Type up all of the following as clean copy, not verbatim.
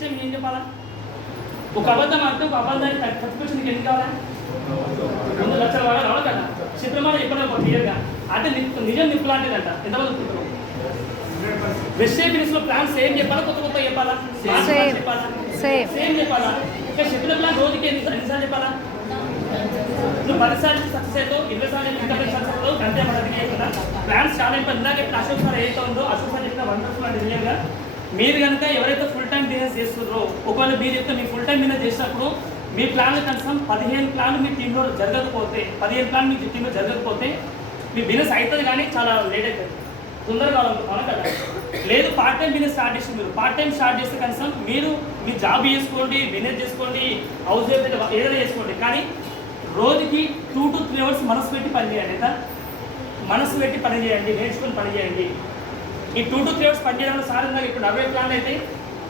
Next time ఏం చెప్పాలా? ఒక అబద్ధం అంటే ఒక అబద్ధాన్ని ప్రతిపక్షం నీకు ఎన్ని కావాలా? 2 లక్షల వాడాలి రావాలి కదా. చిత్రమాట చెప్పడం ఒక క్లియర్గా అంటే నిజం నిప్పు లాంటిదంట. ఎంతమంది అనుకుంటున్నాం? వెజిటేబుల్స్ లో ప్లాన్ సేమ్ చెప్పాలా, కొత్త చెప్పాలా? చెప్పాలా? సేమ్ చెప్పాలా? ఇంకా చెప్పిన ప్లాన్ రోజుకి ఎన్నిసార్లు చెప్పాలా? నువ్వు 10 సార్లు సక్సెస్ అవుతావు, 20 సార్లు ఇంకా సక్సెస్ అవుతావు. అంతే మనకి చెప్తున్నా ప్లాన్స్ చాలా ఇంపార్టెంట్. ఇందాక చెప్పిన అశోక్ సార్ ఏదైతే ఉందో అశోక్ సార్ చెప్పిన వండర్ఫుల్ అంటే రియల్గా మీరు కనుక ఎవరైతే ఫుల్ టైం బిజినెస్ చేస్తున్నారో, ఒకవేళ మీరు చెప్తే మీ ఫుల్ టైం బిజినెస్ చేసినప్పుడు మీ ప్లాన్లు కనీసం 15 ప్లాన్లు మీ టీంలో జరగకపోతే 15 ప్లాన్లు మీ టీంలో జరగకపోతే మీ బిజినెస్ అవుతుంది కానీ చాలా లేట్ అవుతుంది, తొందరగా అవును కదా. లేదు పార్ట్ టైం బిజినెస్ స్టార్ట్ చేసి మీరు పార్ట్ టైం స్టార్ట్ చేస్తే కనీసం మీరు మీ జాబ్ చేసుకోండి, బిజినెస్ చేసుకోండి, హౌస్ వైఫ్ ఏదైనా చేసుకోండి, కానీ రోజుకి 2 to 3 అవర్స్ మనసు పెట్టి పని చేయండి. ఎంత మనసు పెట్టి పని చేయండి, నేర్చుకొని పని చేయండి. ఈ 2 to 3 అవర్స్ పని చేయడం సార్ ఇందాక ఇప్పుడు 60 ప్లాన్లు అయితే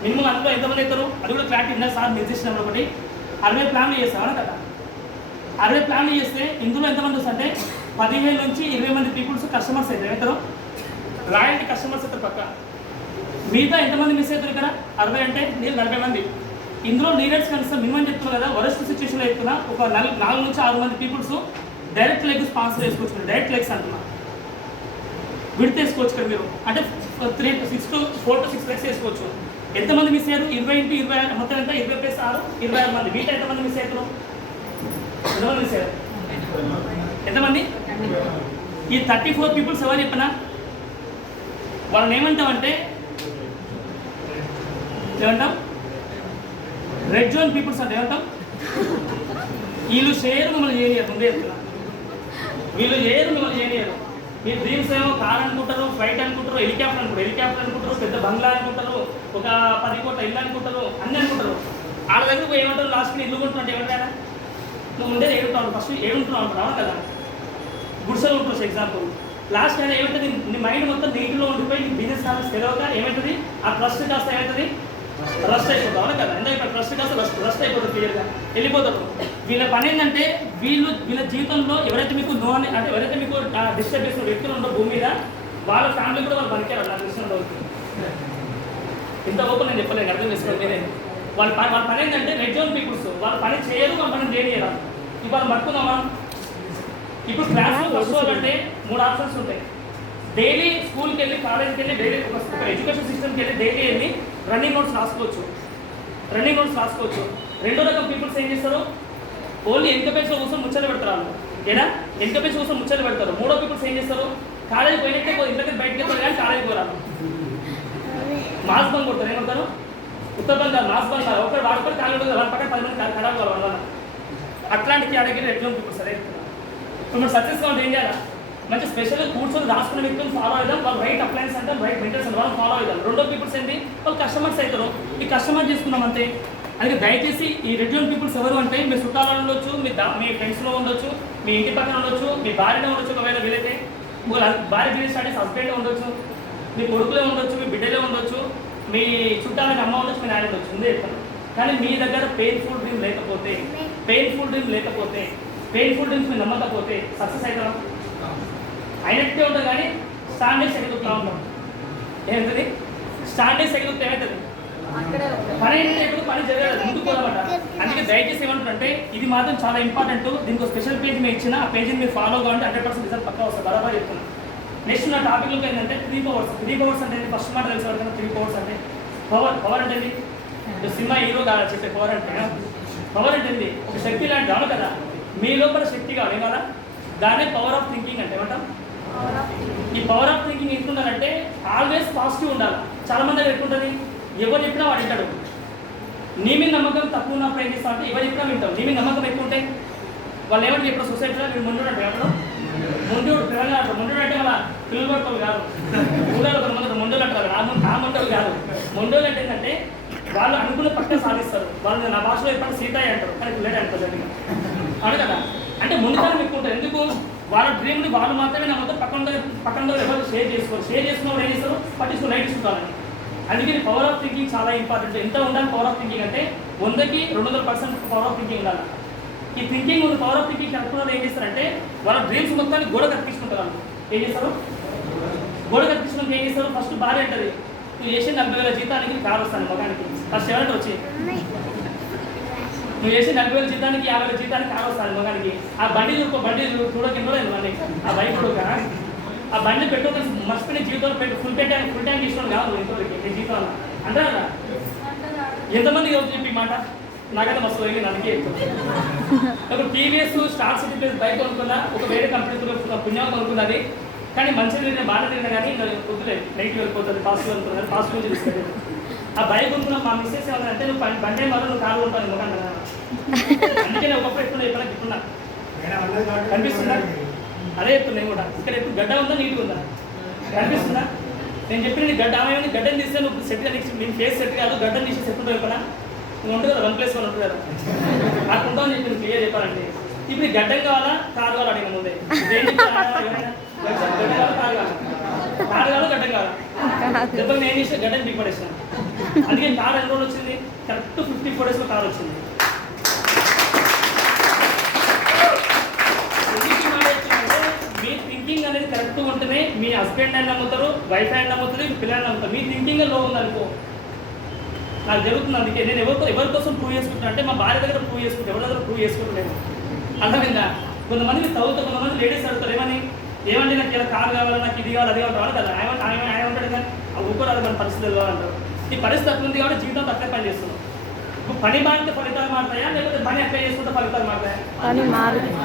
మినిమం అందులో ఎంతమంది అవుతారు అది కూడా క్లారిటీ ఉన్నా సార్ నిర్దేశించినప్పుడు ఒకటి 60 ప్లాన్లు చేస్తామని కదా. 60 ప్లాన్లు చేస్తే ఇందులో ఎంతమంది వస్తుంటే 15 నుంచి 20 మంది పీపుల్స్ కస్టమర్స్ అవుతారు. అవుతారు రాయల్టీ కస్టమర్స్ అవుతారు పక్క. మిగతా ఎంతమంది మిస్ అవుతారు ఇక్కడ? 60 అంటే నేను 40 మంది. ఇందులో లీడర్స్ కనీసం మినిమం చెప్తున్నా కదా, వరస్ట్ సిచ్యువేషన్లో చెప్తున్నా ఒక 4 నుంచి 6 మంది పీపుల్స్ డైరెక్ట్ లెగ్ స్పాన్సర్ చేసుకోవచ్చు. డైరెక్ట్ లెగ్స్ అంటున్నా విడితే వేసుకోవచ్చు కదా మీరు, అంటే 4 to 6 లెగ్స్ వేసుకోవచ్చు. ఎంతమంది మిస్ అయ్యారు? 20 into 20 మొత్తం ఎంత? 20 + 6 26 మంది. వీటి ఎంతమంది మిస్ అవుతారు? ఎంతమంది మిస్ అయ్యారు? ఎంతమంది? ఈ 34 పీపుల్స్ ఎవరు చెప్పినా వాళ్ళని ఏమంటామంటే ఏమంటాం? రెడ్ జోన్ పీపుల్స్ అంటే ఏమంటాం? వీళ్ళు చేయరు మిమ్మల్ని చేయనియరు. ముందే చెప్తున్నా వీళ్ళు చేయరు మిమ్మల్ని చేయనియరు. మీ డ్రీమ్స్ ఏమో కార్ అనుకుంటారు, ఫ్లైట్ అనుకుంటారు, హెలికాప్టర్ అనుకుంటారు, పెద్ద బంగ్లా అనుకుంటారు, ఒక 10 కోట్ల ఇల్లు అనుకుంటారు, అన్నీ అనుకుంటారు. వాళ్ళ దగ్గర పోయి ఏమంటారు? లాస్ట్కి ఇల్లు కొంటుంటే ఏమంటారా? నువ్వు ఉండేది ఏడుంటావు, ఫస్ట్ ఏడుంటున్నావు అనుకుంటావు కదా. గుడిసెలో ఉంటుంది ఎగ్జాంపుల్. లాస్ట్ అయినా ఏమవుతుంది? నీ మైండ్ మొత్తం నెగిటివ్లో ఉండిపోయి నీ బిజినెస్ కాస్ట్ తెలియక ఏమవుతుంది? ఆ ట్రస్ట్ కాస్త ఏమవుతుంది? రస్ట్ అయిపోతావు అవును కదా. ఎందుకంటే ఇక్కడ ట్రస్ట్ కాస్త రస్ట్ అయిపోతుంది, క్లియర్గా వెళ్ళిపోతారు. వీళ్ళ పని ఏంటంటే వీళ్ళ జీవితంలో ఎవరైతే మీకు అంటే ఎవరైతే మీకు డిస్టర్బ్ చేసిన వ్యక్తులు ఉండో భూమి మీద వాళ్ళ ఫ్యామిలీ కూడా వాళ్ళు పనికేరారు. నాకు తెలిసిన ఇంత ఓపెన్ నేను చెప్పలేను, అర్థం చేసుకోవాలి మీరే. వాళ్ళ పని ఏంటంటే రెడ్ జోన్ పీపుల్స్ వాళ్ళ పని చేయరు, వాళ్ళ పని చేయనియరా. ఇప్పుడు పట్టుకుందామా? ఇప్పుడు క్లాస్లో ఫస్ట్ అంటే 3 ఆప్షన్స్ ఉంటాయి. డైలీ స్కూల్కి వెళ్ళి, కాలేజ్కి వెళ్ళి, డైలీ ఒక ఎడ్యుకేషన్ సిస్టమ్కి వెళ్ళి డైలీ వెళ్ళి రన్నింగ్ నోట్స్ రాసుకోవచ్చు. రెండో రకం పీపుల్స్ ఏం చేస్తారు? ఓన్లీ వెనక పేజ్లో కూర్చొని ముచ్చట పెడతారు. వాళ్ళు ఏడా వెనక పేజ్ కూర్చొని ముచ్చట పెడతారు. మూడో పీపుల్స్ ఏం చేస్తారు? కాలేజీకి పోయినట్టే ఇంట్లోకి బయటకి వెళ్తారు కానీ కాలేజీకి పోరారు. మాస్ బంద్ కొడతారు. ఏమంటారు? ఉత్తరబంద్ మాస్ బంద్ ఒకటి వాడుకొని కాలేజీ వాళ్ళ పక్కన 10 మంది ఖరాబ్ కావాలి వాళ్ళ. అట్లాంటి కేటగిరీ ఎట్లా పీపుల్స్ సరే. ఇప్పుడు మనం సక్సెస్ కావాలి ఏం చేయాలి? మంచి స్పెషల్గా కూర్చొని రాసుకునే వ్యక్తులు ఫాలో అవుదాం. వాళ్ళు రైట్ అప్లయన్స్ అంటే రైట్ మెయింటెన్స్ అంటే వాళ్ళు ఫాలో అవుతారు. రెండో పీపుల్స్ ఏంటి? వాళ్ళు కస్టమర్స్ అవుతారు. ఈ కస్టమర్ చేసుకున్నాం అంతే. అందుకే దయచేసి ఈ రెడ్ జోన్ పీపుల్స్ ఎవరు అంటే మీ చుట్టాలలో ఉండొచ్చు, మీ ఫ్రెండ్స్లో ఉండొచ్చు, మీ ఇంటి పక్కన ఉండొచ్చు, మీ భార్యలో ఉండొచ్చు. ఒకవేళ వీలైతే భార్య బిజినెస్ స్టార్ట్ చేసి హస్బెండ్లో ఉండొచ్చు, మీ కొడుకులే ఉండొచ్చు, మీ బిడ్డలే ఉండొచ్చు, మీ చుట్టాలకి అమ్మ ఉండొచ్చు, మీ నాయన ఉండొచ్చు. ఉందే చెప్తాను. కానీ మీ దగ్గర పెయిన్ఫుల్ డ్రీమ్ లేకపోతే పెయిన్ఫుల్ డ్రీమ్స్ మీరు నమ్మకపోతే సక్సెస్ అవుతారా? అయినట్టే ఉంటుంది కానీ స్టాండర్డ్స్ ఎగురుతూ ఉంటాం. ఏమవుతుంది? స్టాండర్డ్స్ ఎగురుతూ ఏమవుతుంది? పని అయితే పని జరగదు, ముందుకు పోదన్నమాట. అందుకే దయచేసి ఏమంటారంటే ఇది మాత్రం చాలా ఇంపార్టెంట్. దీనికి ఒక స్పెషల్ పేజ్ మేము ఇచ్చిన ఆ పేజీని మీరు ఫాలో కావాలంటే 100% రిజల్ట్ పక్కా వస్తుంది. బరాబర్ చెప్తున్నాను. నెక్స్ట్ నా టాపిక్లోకి ఏంటంటే 3 పవర్స్. 3 పవర్స్ అంటే ఫస్ట్ మాట తెలిసి కదా. 3 పవర్స్ అంటే పవర్ అంటే సినిమా హీరో కాదు చెప్పే పవర్ అంటే. పవర్ అంటే ఒక శక్తి లాంటి రావు కదా. మీ లోపల శక్తి కావాలి కదా, దానే పవర్ ఆఫ్ థింకింగ్ అంటే. ఏమంటాం? ఈ పవర్ ఆఫ్ థింకింగ్ ఎట్లుండాలంటే ఆల్వేస్ పాజిటివ్ ఉండాలి. చాలా మంది దగ్గర ఎట్లుంటుంది? ఎవరు చెప్పినా వాడు వింటాడు. నీ మీద నమ్మకం తక్కువ ఉన్నప్పుడు ఏం చేస్తావు అంటే ఎవరు చెప్పినా వింటావు. నీ మీద నమ్మకం ఎక్కువ ఉంటే వాళ్ళు ఏమంటే చెప్పిన సొసైటీలో మీరు ముందు అంటే ఎవరు ముందు పిల్లలు అంటారు. ముందు అంటే వాళ్ళ పిల్లలు పట్టుకోవాలి కాదు. ఊళ్ళో కొంతమంది ముందులు అంటారు. ఆ ముండలు కాదు. ముండోలు అంటే ఏంటంటే వాళ్ళు అనుకున్న పక్కన సాధిస్తారు. వాళ్ళు నా భాషలో ఎప్పుడు సీతాయి అంటారు, కానీ పిల్లలు అంటారు అవును కదా. అంటే ముందుతనం ఎక్కువ ఉంటుంది. ఎందుకు? వాళ్ళ డ్రీమ్ని వాళ్ళు మాత్రమే నమ్ముతారు. పక్కన ఎవరు షేర్ చేసుకున్నప్పుడు ఏం చేస్తారు? పట్టించుకుని లైట్ ఇస్తుంటారని. అందుకే పవర్ ఆఫ్ థింకింగ్ చాలా ఇంపార్టెంట్. ఎంత ఉండాలి పవర్ ఆఫ్ థింకింగ్ అంటే 100కి 200% పవర్ ఆఫ్ థింకింగ్ ఉండాలి. ఈ థింకింగ్ ఉన్న పవర్ ఆఫ్ థింకింగ్ కనుక్కున్న ఏం చేస్తారంటే వాళ్ళ డ్రీమ్స్ మొత్తాన్ని గోడ కట్టించుకుంటారు. వాళ్ళు ఏం చేస్తారు? గోడ కట్టించుకున్నాక ఏం చేస్తారు? ఫస్ట్ భార్య అంటది నువ్వు చేసే 40,000 జీతానికి కారు వస్తాను మొగానికి ఫస్ట్ ఎవరంటే వచ్చి నువ్వు చేసే 40,000 జీతానికి 50,000 జీతానికి కారు వస్తాను మొగానికి ఆ బండి చూడకిందో లేదు మళ్ళీ ఆ బైక్ చూడక ఆ బండి పెట్రోల్ మర్చిపోయిన జీవితంలో ఫుల్ ట్యాంక్ తీసుకోండి కాదు ఇంతవరకు నీ జీవితంలో అంటారా ఎంతమందికి అవుతుంది చెప్పి మాట నాకైతే మస్తు పోయింది అందుకే ఒక TVS star city place bike కొనుక్కున్నా ఒక వేరే కంపెనీ పుణ్యం కొనుక్కున్నది కానీ మంచిగా తిరిగిన బాగా తిరిగినా కానీ వద్దులేదు నెగిటివ్ వెళ్ళిపోతుంది పాజిటివ్ వెళ్తుంది పాజిటివ్ నుంచి తీసుకెళ్ళి ఆ బైక్ కొనుక్కున్న మా మిస్సెస్ ఏమంటే నువ్వు బండి మాత్రం నువ్వు కారు కొనుక్కోను ముఖం కదా అందుకే నేను ఒకప్పుడు ఎప్పుడు ఎప్పుడైనా చెప్పున్నా కనిపిస్తుందా అదే చెప్తున్నా కూడా ఇక్కడ ఎప్పుడు గడ్డ ఉందా నీట్గా ఉందా కనిపిస్తుందా నేను చెప్పిన నీ గడ్డ ఆమె గడ్డని తీస్తే నువ్వు సెట్ నేను ఫేస్ సెట్ కాదు గడ్డని తీసి సెట్ ఉంటావు ఎప్పుడా నువ్వు ఉంటుంది కదా 1+1 ఉంటుంది కదా అక్కడ ఉంటావు చెప్పి నువ్వు క్లియర్ చెప్పాలంటే ఇప్పుడు గడ్డం కావాలా కారు కావాలి అడిగిన ముందే కారు కావాలా గడ్డం కావాలా దెబ్బ నేను చేస్తే గడ్డని పిక్ పడేసాను అందుకే కారు ఎన్ని రోజులు వచ్చింది కరెక్ట్ 54 days కారు వచ్చింది మీ థింకింగ్ అనేది కరెక్ట్గా ఉంటేనే మీ హస్బెండ్ అయినా నమ్ముతారు వైఫ్ అయినా నమ్ముతారు మీ పిల్లలు నమ్ముతారు మీ థింకింగ్ లో ఉందనుకో నాకు జరుగుతుంది అందుకే నేను ఎవరి కోసం ప్రూవ్ చేసుకుంటాను అంటే మా భార్య దగ్గర ప్రూవ్ చేసుకుంటాను ఎవరి దగ్గర ప్రూవ్ చేసుకుంటలేను అర్థమైందా కొంతమందికి చదువుతా కొంతమంది లేడీస్ అడుగుతారు ఏమండి నాకు ఇలా కారు కావాలి నాకు ఇది కావాలి అది కావాలి కదా ఆయన ఉంటాడు కానీ ఆ ఊరుకోరాదు మన పరిస్థితులు అంటారు ఈ పరిస్థితి అట్లా ఉంది కాబట్టి జీవితం అట్లే పని చేస్తున్నాం ఇప్పుడు పని మారితే ఫలితాలు మారుతాయా లేకపోతే పని అప్లై చేసుకుంటే ఫలితాలు మారుతాయా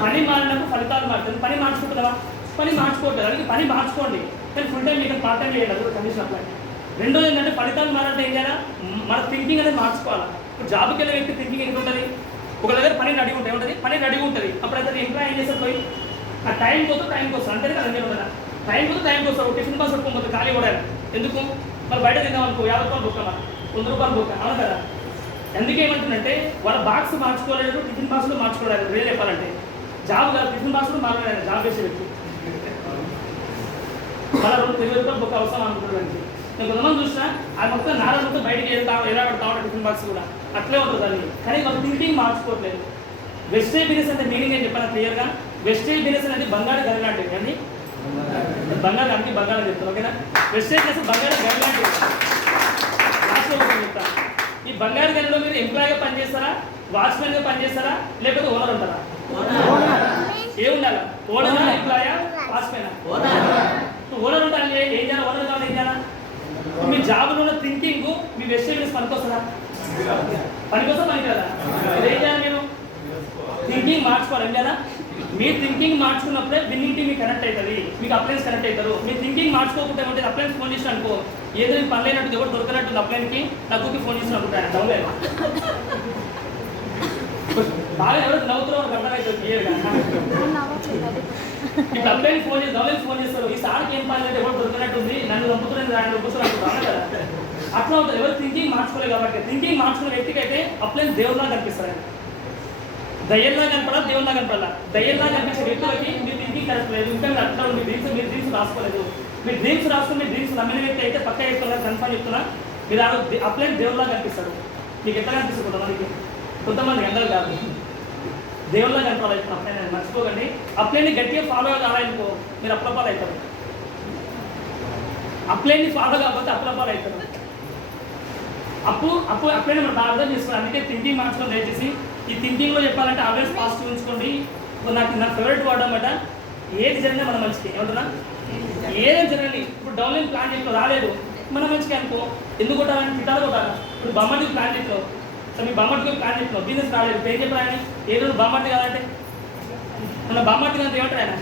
పని మారినప్పుడు ఫలితాలు మారుతుంది పని మార్చుకుంటావా పని మార్చుకోవట్లేదు అందుకే పని మార్చుకోండి కానీ ఫుల్ టైం మీకు పార్ట్ టైం చేయాలి అది కండిషన్ అప్లై రెండోది ఏంటంటే ఫలితాలు మారాలంటే ఏం చేయాలా మన థింకింగ్ అనేది మార్చుకోవాలి ఇప్పుడు జాబ్కి వెళ్ళే వ్యక్తి థింకింగ్ ఎంత ఉంటుంది ఒక దగ్గర పని రెడీ ఉంటుంది ఏముంటుంది పని రెడీ ఉంటుంది అప్పుడైతే ఎంప్లాయ్ ఏం చేస్తారు పోయి ఆ టైం కోసం అంతే కదా అంతే ఉంటుందా టైం కోసం టిఫిన్ బాక్స్ పెట్టుకోకపోతే ఖాళీ కూడా ఎందుకు మరి బయట తిందాం అనుకో 50 రూపాయలు బుక్క 100 రూపాయలు బుక్క అవును కదా ఎందుకేమంటుందంటే వాళ్ళ బాక్స్ మార్చుకోలేదు టిఫిన్ బాక్స్లో మార్చుకోలేదు వేరే చెప్పాలంటే జాబ్ కాదు టిఫిన్ బాక్స్లో మార్చుకోలేదు జాబ్ చేసే వ్యక్తి మళ్ళీ 20 రూపాయలు బుక్క అవసరం అనుకుంటున్నాను నేను కొంతమంది చూసినా అది మొత్తం నాలుగు బయటికి ఎలా పెడతా ఉంటాడు టిఫిన్ బాక్స్ కూడా అట్లే ఉంటుంది దాన్ని కానీ వాళ్ళ థింకింగ్ మార్చుకోవట్లేదు వెస్టేజ్ బిజినెస్ అంటే మీనింగ్ ఏం చెప్పాను క్లియర్గా వెస్టేజ్ బిజినెస్ అనేది బంగారు గరి లాంటివి కానీ బంగారు దానికి బంగారం చెప్తాను ఓకేనా వెస్టేజ్ బిజినెస్ బంగారు గరి లాంటివి లాస్ట్లో చెప్తాను ఈ బంగారు గనిలో మీరు ఎంప్లాయ్గా పనిచేస్తారా వాచ్మెన్గా పనిచేస్తారా లేకపోతే ఓనర్ ఉంటారా ఏముండాలా ఓనరా ఎంప్లాయా వాచ్మెనా ఓనర్ ఉంటారు ఏం చేయాలి ఓనర్ కావాలి ఏం చేయాలా మీ జాబ్లో ఉన్న థింకింగ్ మీ వెస్టేజ్ బిజినెస్ పనికొస్తుందా పనికొస్తా పని కదా ఏం చేయాలి మీరు థింకింగ్ మార్చుకోవాలి ఏం చేయాలా మీ థింకింగ్ మార్చుకున్నప్పుడే విన్నింగ్ టీమ్ మీకు కనెక్ట్ అవుతుంది మీకు అప్లయన్స్ కనెక్ట్ అవుతారు మీ థింకింగ్ మార్చుకోకపోతే ఏమంటే అప్లయన్స్ ఫోన్ చేసిన అనుకో ఏదో పని లేనట్టు ఎవరు దొరకనట్టు అప్లైన్కి నవ్వుకి ఫోన్ చేసిన అనుకుంటాను నవ్వలేదు బాగా ఎవరు నవ్వుతున్నావు మనకు అర్థమవుతుంది క్లియర్గా ఇప్పుడు అప్లైన్ ఫోన్ చేసి నవ్వులకి ఫోన్ చేస్తారు ఈ సార్కి ఏం పని లేదు ఎవరు దొరకనట్టు ఉంది నన్ను నమ్ముతున్నాను ఆయన నమ్ముతున్నాను కదా అట్లా ఉంటుంది ఎవరు థింకింగ్ మార్చుకోలేదు కాబట్టి థింకింగ్ మార్చుకునే వ్యక్తికి అయితే అప్లైన్ దేవుళ్ళగా కనిపిస్తారు దయ్యంలా కనపడాలి దేవుళ్ళ కనపడాలి దయ్యంలా కనిపించే వ్యక్తులకి మీ థింకింగ్ కరెక్ట్ లేదు ఇంకా మీరు అట్లా మీ డ్రీమ్స్ రాసుకోలేదు మీరు డ్రీమ్స్ రాసుకుని మీ డ్రీమ్స్ నమ్మిన వ్యక్తి అయితే పక్క చెప్తున్నా కన్ఫర్మ్ చెప్తున్నా మీరు అప్లైన్ దేవుళ్ళగా కనిపిస్తారు మీకు ఎట్లా కనిపిస్తుంది కొంతమందికి అందరూ కాదు దేవుళ్ళ కనపడాలి అప్లైన్ అని మర్చిపోకండి అప్లైన్ని గట్టిగా ఫాలో కావాలనుకో మీరు అప్లపాలు అవుతారు అప్లైన్ని ఫాలో కాకపోతే అప్లపాలు అవుతారు అప్లైన్ మనం బాగా అర్థం చేసుకోవాలి అందుకే థింకింగ్ మార్చుకొని దయచేసి ఈ థింకింగ్లో చెప్పాలంటే ఆల్వేస్ పాజిటివ్ ఉంచుకోండి నా ఫేవరెట్ వర్డ్ అనమాట ఏది జరిగినా మన మంచికి ఏమంటున్నా ఏదైనా జరగండి ఇప్పుడు డౌన్లైన్ ప్లాన్ చేతిలో రాలేదు మన మంచిగా అనుకో ఎందుకు కొట్టాలని తిట్టాలి కొట్టాలి ఇప్పుడు బొమ్మడికి ప్లాన్ చేతిలో సో మీ బొమ్మడికి ప్లాన్ చేతిలో బిజినెస్ రాలేదు ఏం చెప్పారు ఆయన ఏదో బొమ్మడి కాదంటే మన బొమ్మడి అంటే ఏమంటారు ఆయన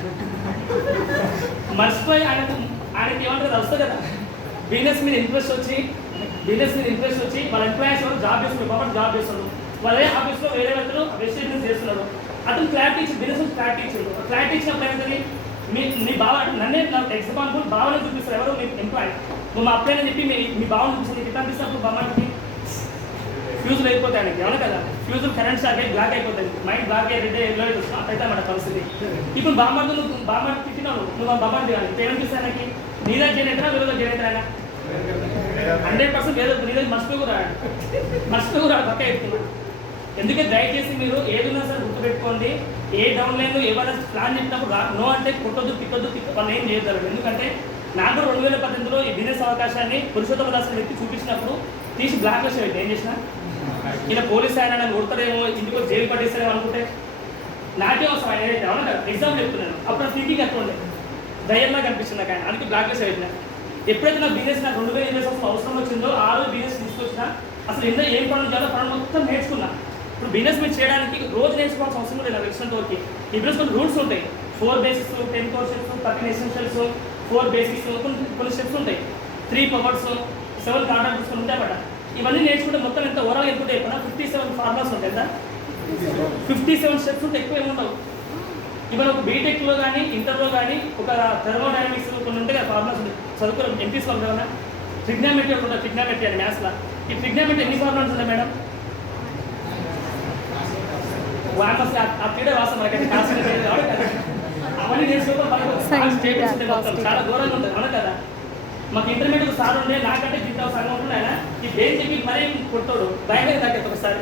మర్చిపోయి ఆయనకి ఏమంటారు వస్తుంది కదా బిజినెస్ మీద ఇంట్రెస్ట్ వచ్చి వాళ్ళ ఎంప్లాయీస్ ఎవరు జాబ్ చేస్తున్నారు బొమ్మడి జాబ్ చేస్తున్నారు వాళ్ళే ఆఫీస్లో వేరే వ్యక్తులు వెస్టేజ్ బిజినెస్ చేస్తున్నారు అతను క్లారిటీ ఇచ్చి బిజినెస్ క్లారిటీ ఇచ్చాడు క్లారిటీ ఇచ్చినప్పుడు ఏమవుతుంది మీ బావ నన్నే నాకు ఎగ్జాంపుల్ భావన చూపిస్తారు ఎవరు మీ ఎంప్లాయీ నువ్వు మా అప్లైన్ అని చెప్పి మీ భావన చూపిస్తుంది ఇట్లా అనిపిస్తున్నప్పుడు బామ్మకి ఫ్యూజులు అయిపోతాయి ఆయనకి అవును కదా ఫ్యూజులు కరెంట్ షాక్ అయ్యి బ్లాక్ అయిపోతుంది మైండ్ బ్లాక్ అయ్యి రెడ్ ఎల్లో స్టాప్ అయితే మన పరిస్థితి ఇప్పుడు బామ్మర్ది నువ్వు బామ్మర్ది తిట్టినావు నువ్వు మా బామ్మర్ది కానీ ఏమనిపిస్తుంది ఆయనకి నీదా చేయనైతే వీళ్ళతో చేయనైతే ఆయన 100% వేరే నీదే మర్చిపోరాడు పక్క చెప్తున్నాడు ఎందుకే దయచేసి మీరు ఏదైనా సరే గుర్తుపెట్టుకోండి ఏ డౌన్లైన్ ఎవరైనా ప్లాన్ చెప్పినప్పుడు నో అంటే కొట్టొద్దు తిట్టొద్దు వాళ్ళు ఏం చేయగలరు ఎందుకంటే నాకు 2018లో ఈ బిజినెస్ అవకాశాన్ని పురుషోత్తమ దాస్ అనే వ్యక్తి చూపించినప్పుడు తీసి బ్లాక్ లిస్ట్ పెట్టి ఏం చేసిన ఇలా పోలీస్ ఆయన నన్ను కొడతారేమో, ఇంటికి వచ్చి జైలు పట్టేస్తారేమో అనుకుంటే నాకే అవసరం ఆయన ఏదైతే అవునా కదా, ఎగ్జాంపుల్ చెప్తున్నాను. అప్పుడు థింకింగ్ ఎట్లా ఉండే, ధైర్యంగా కనిపిస్తుంది నాకు ఆయన, అందుకే బ్లాక్ లిస్ట్ పెట్టిన. ఎప్పుడైతే నా బిజినెస్ నాకు 2020 సంవత్సరం అవసరం వచ్చిందో ఆ రోజు బిజినెస్ తీసుకొచ్చినా అసలు ఎందులో ఏం పనులు చేయాలో పనులు మొత్తం నేర్చుకున్నా. ఇప్పుడు బిజినెస్ మీరు చేయడానికి రోజు నేర్చుకోవాల్సిన అవసరం లేదు. నాకు వచ్చినంత వరకు ఈ బిజినెస్ కొన్ని రూల్స్ ఉంటాయి. 4 బేసిక్స్, 10 కోర్సెస్, 13 ఎసెన్షియల్స్, 4 బేసిక్స్, కొన్ని స్టెప్స్ ఉంటాయి. 3 పవర్స్, 7 కాంట్రాక్ట్స్ ఉంటాయి అన్నమాట. ఇవన్నీ నేర్చుకుంటే మొత్తం ఎంత ఓవరాల్ ఎంత ఉంటాయి చెప్పిన 57 ఫార్ములాస్ ఉంటాయి కదా, 57 స్టెప్స్ ఉంటే ఎక్కువ ఏముండవు. ఇవాళ ఒక బీటెక్లో కానీ ఇంటర్లో కానీ ఒక థెర్మోడైనమిక్స్ కొన్ని ఉంటాయి కదా ఫార్ములాస్ ఉంటాయి, చదువుకోవడం ఎంపీస్లో ఉంటాయి కదా. ట్రిగ్నామెట్రీ ఉంటుంది, ట్రిగ్నామెట్రీ అని మ్యాథ్స్లో. ఈ ట్రిగ్నామెట్రీ ఎన్ని ఫార్ములాస్ ఉంటాయి మేడం? వామస్ ఆ పీడే వాసం మనకైతే కాసిన అవన్నీ నేర్చుకోవడం చాలా ఘోరంగా ఉంటుంది అవునా కదా. మాకు ఇంటర్మీడియట్ సార్ ఉండే, నాకంటే జీతం సంఘం ఉంటుంది ఆయన. ఈ బ్రెయిన్ చెప్పి మరీ కొడతాడు, భయంగా తగ్గదు ఒకసారి.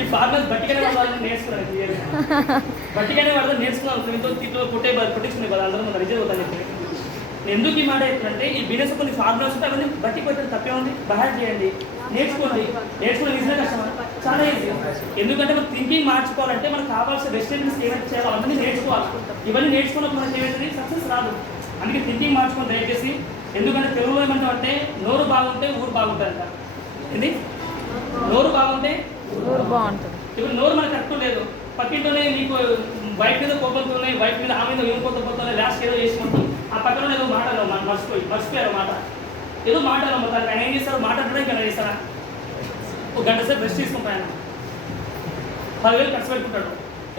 ఈ ఫార్మర్స్ బట్టిగానే వాళ్ళని నేర్చుకున్నాను, క్లియర్గా బట్టిగానే వాళ్ళని నేర్చుకున్నాను. ఇంతో తిట్లో పుట్టించుకునే కదా అందరూ మన రిజర్వ్ అవుతాను చెప్పి. నేను ఎందుకు ఈ మాట చెప్తున్నంటే ఈ బిజినెస్ కొన్ని ఫార్ములాస్ ఉంటే అవన్నీ బట్టి పెట్టడం తప్పే ఉంది. బహార్ చేయండి, నేర్చుకోండి. నేర్చుకునే ఈజీగా కష్టమా? చాలా ఈజీ. ఎందుకంటే మనం థింకింగ్ మార్చుకోవాలంటే మనకు కావాల్సిన రెస్టారెంట్స్ ఏమైతే చేయాలో అవన్నీ నేర్చుకోవాలి. ఇవన్నీ నేర్చుకున్నప్పుడు మనకి ఏమైతుంది, సక్సెస్ రాదు. అందుకే థింకింగ్ మార్చుకొని దయచేసి. ఎందుకంటే తెలుగులో ఏమంటామంటే నోరు బాగుంటే ఊరు బాగుంటుందంట. ఏంది? నోరు బాగుంటే ఊరు బాగుంటుంది. ఇప్పుడు నోరు మనకు కరెక్ట్ లేదు, పక్కింటోనే నీకు వైఫ్ మీద కోపంతోనే, వైఫ్ మీద ఆమె మీద ఏం కోపంతోనే లాస్ట్ ఏదో చేసుకుంటాం. ఆ పక్కన ఏదో మాటలు మర్చిపోయారు మాట, ఏదో మాటలు మొత్తానికి ఆయన ఏం చేస్తారు, మాట్లాడడానికి ఆయన చేస్తారా? ఒక గంట సేపు రెస్ట్ తీసుకుంటాను, 10,000 ఖర్చు పెట్టుకుంటాడు.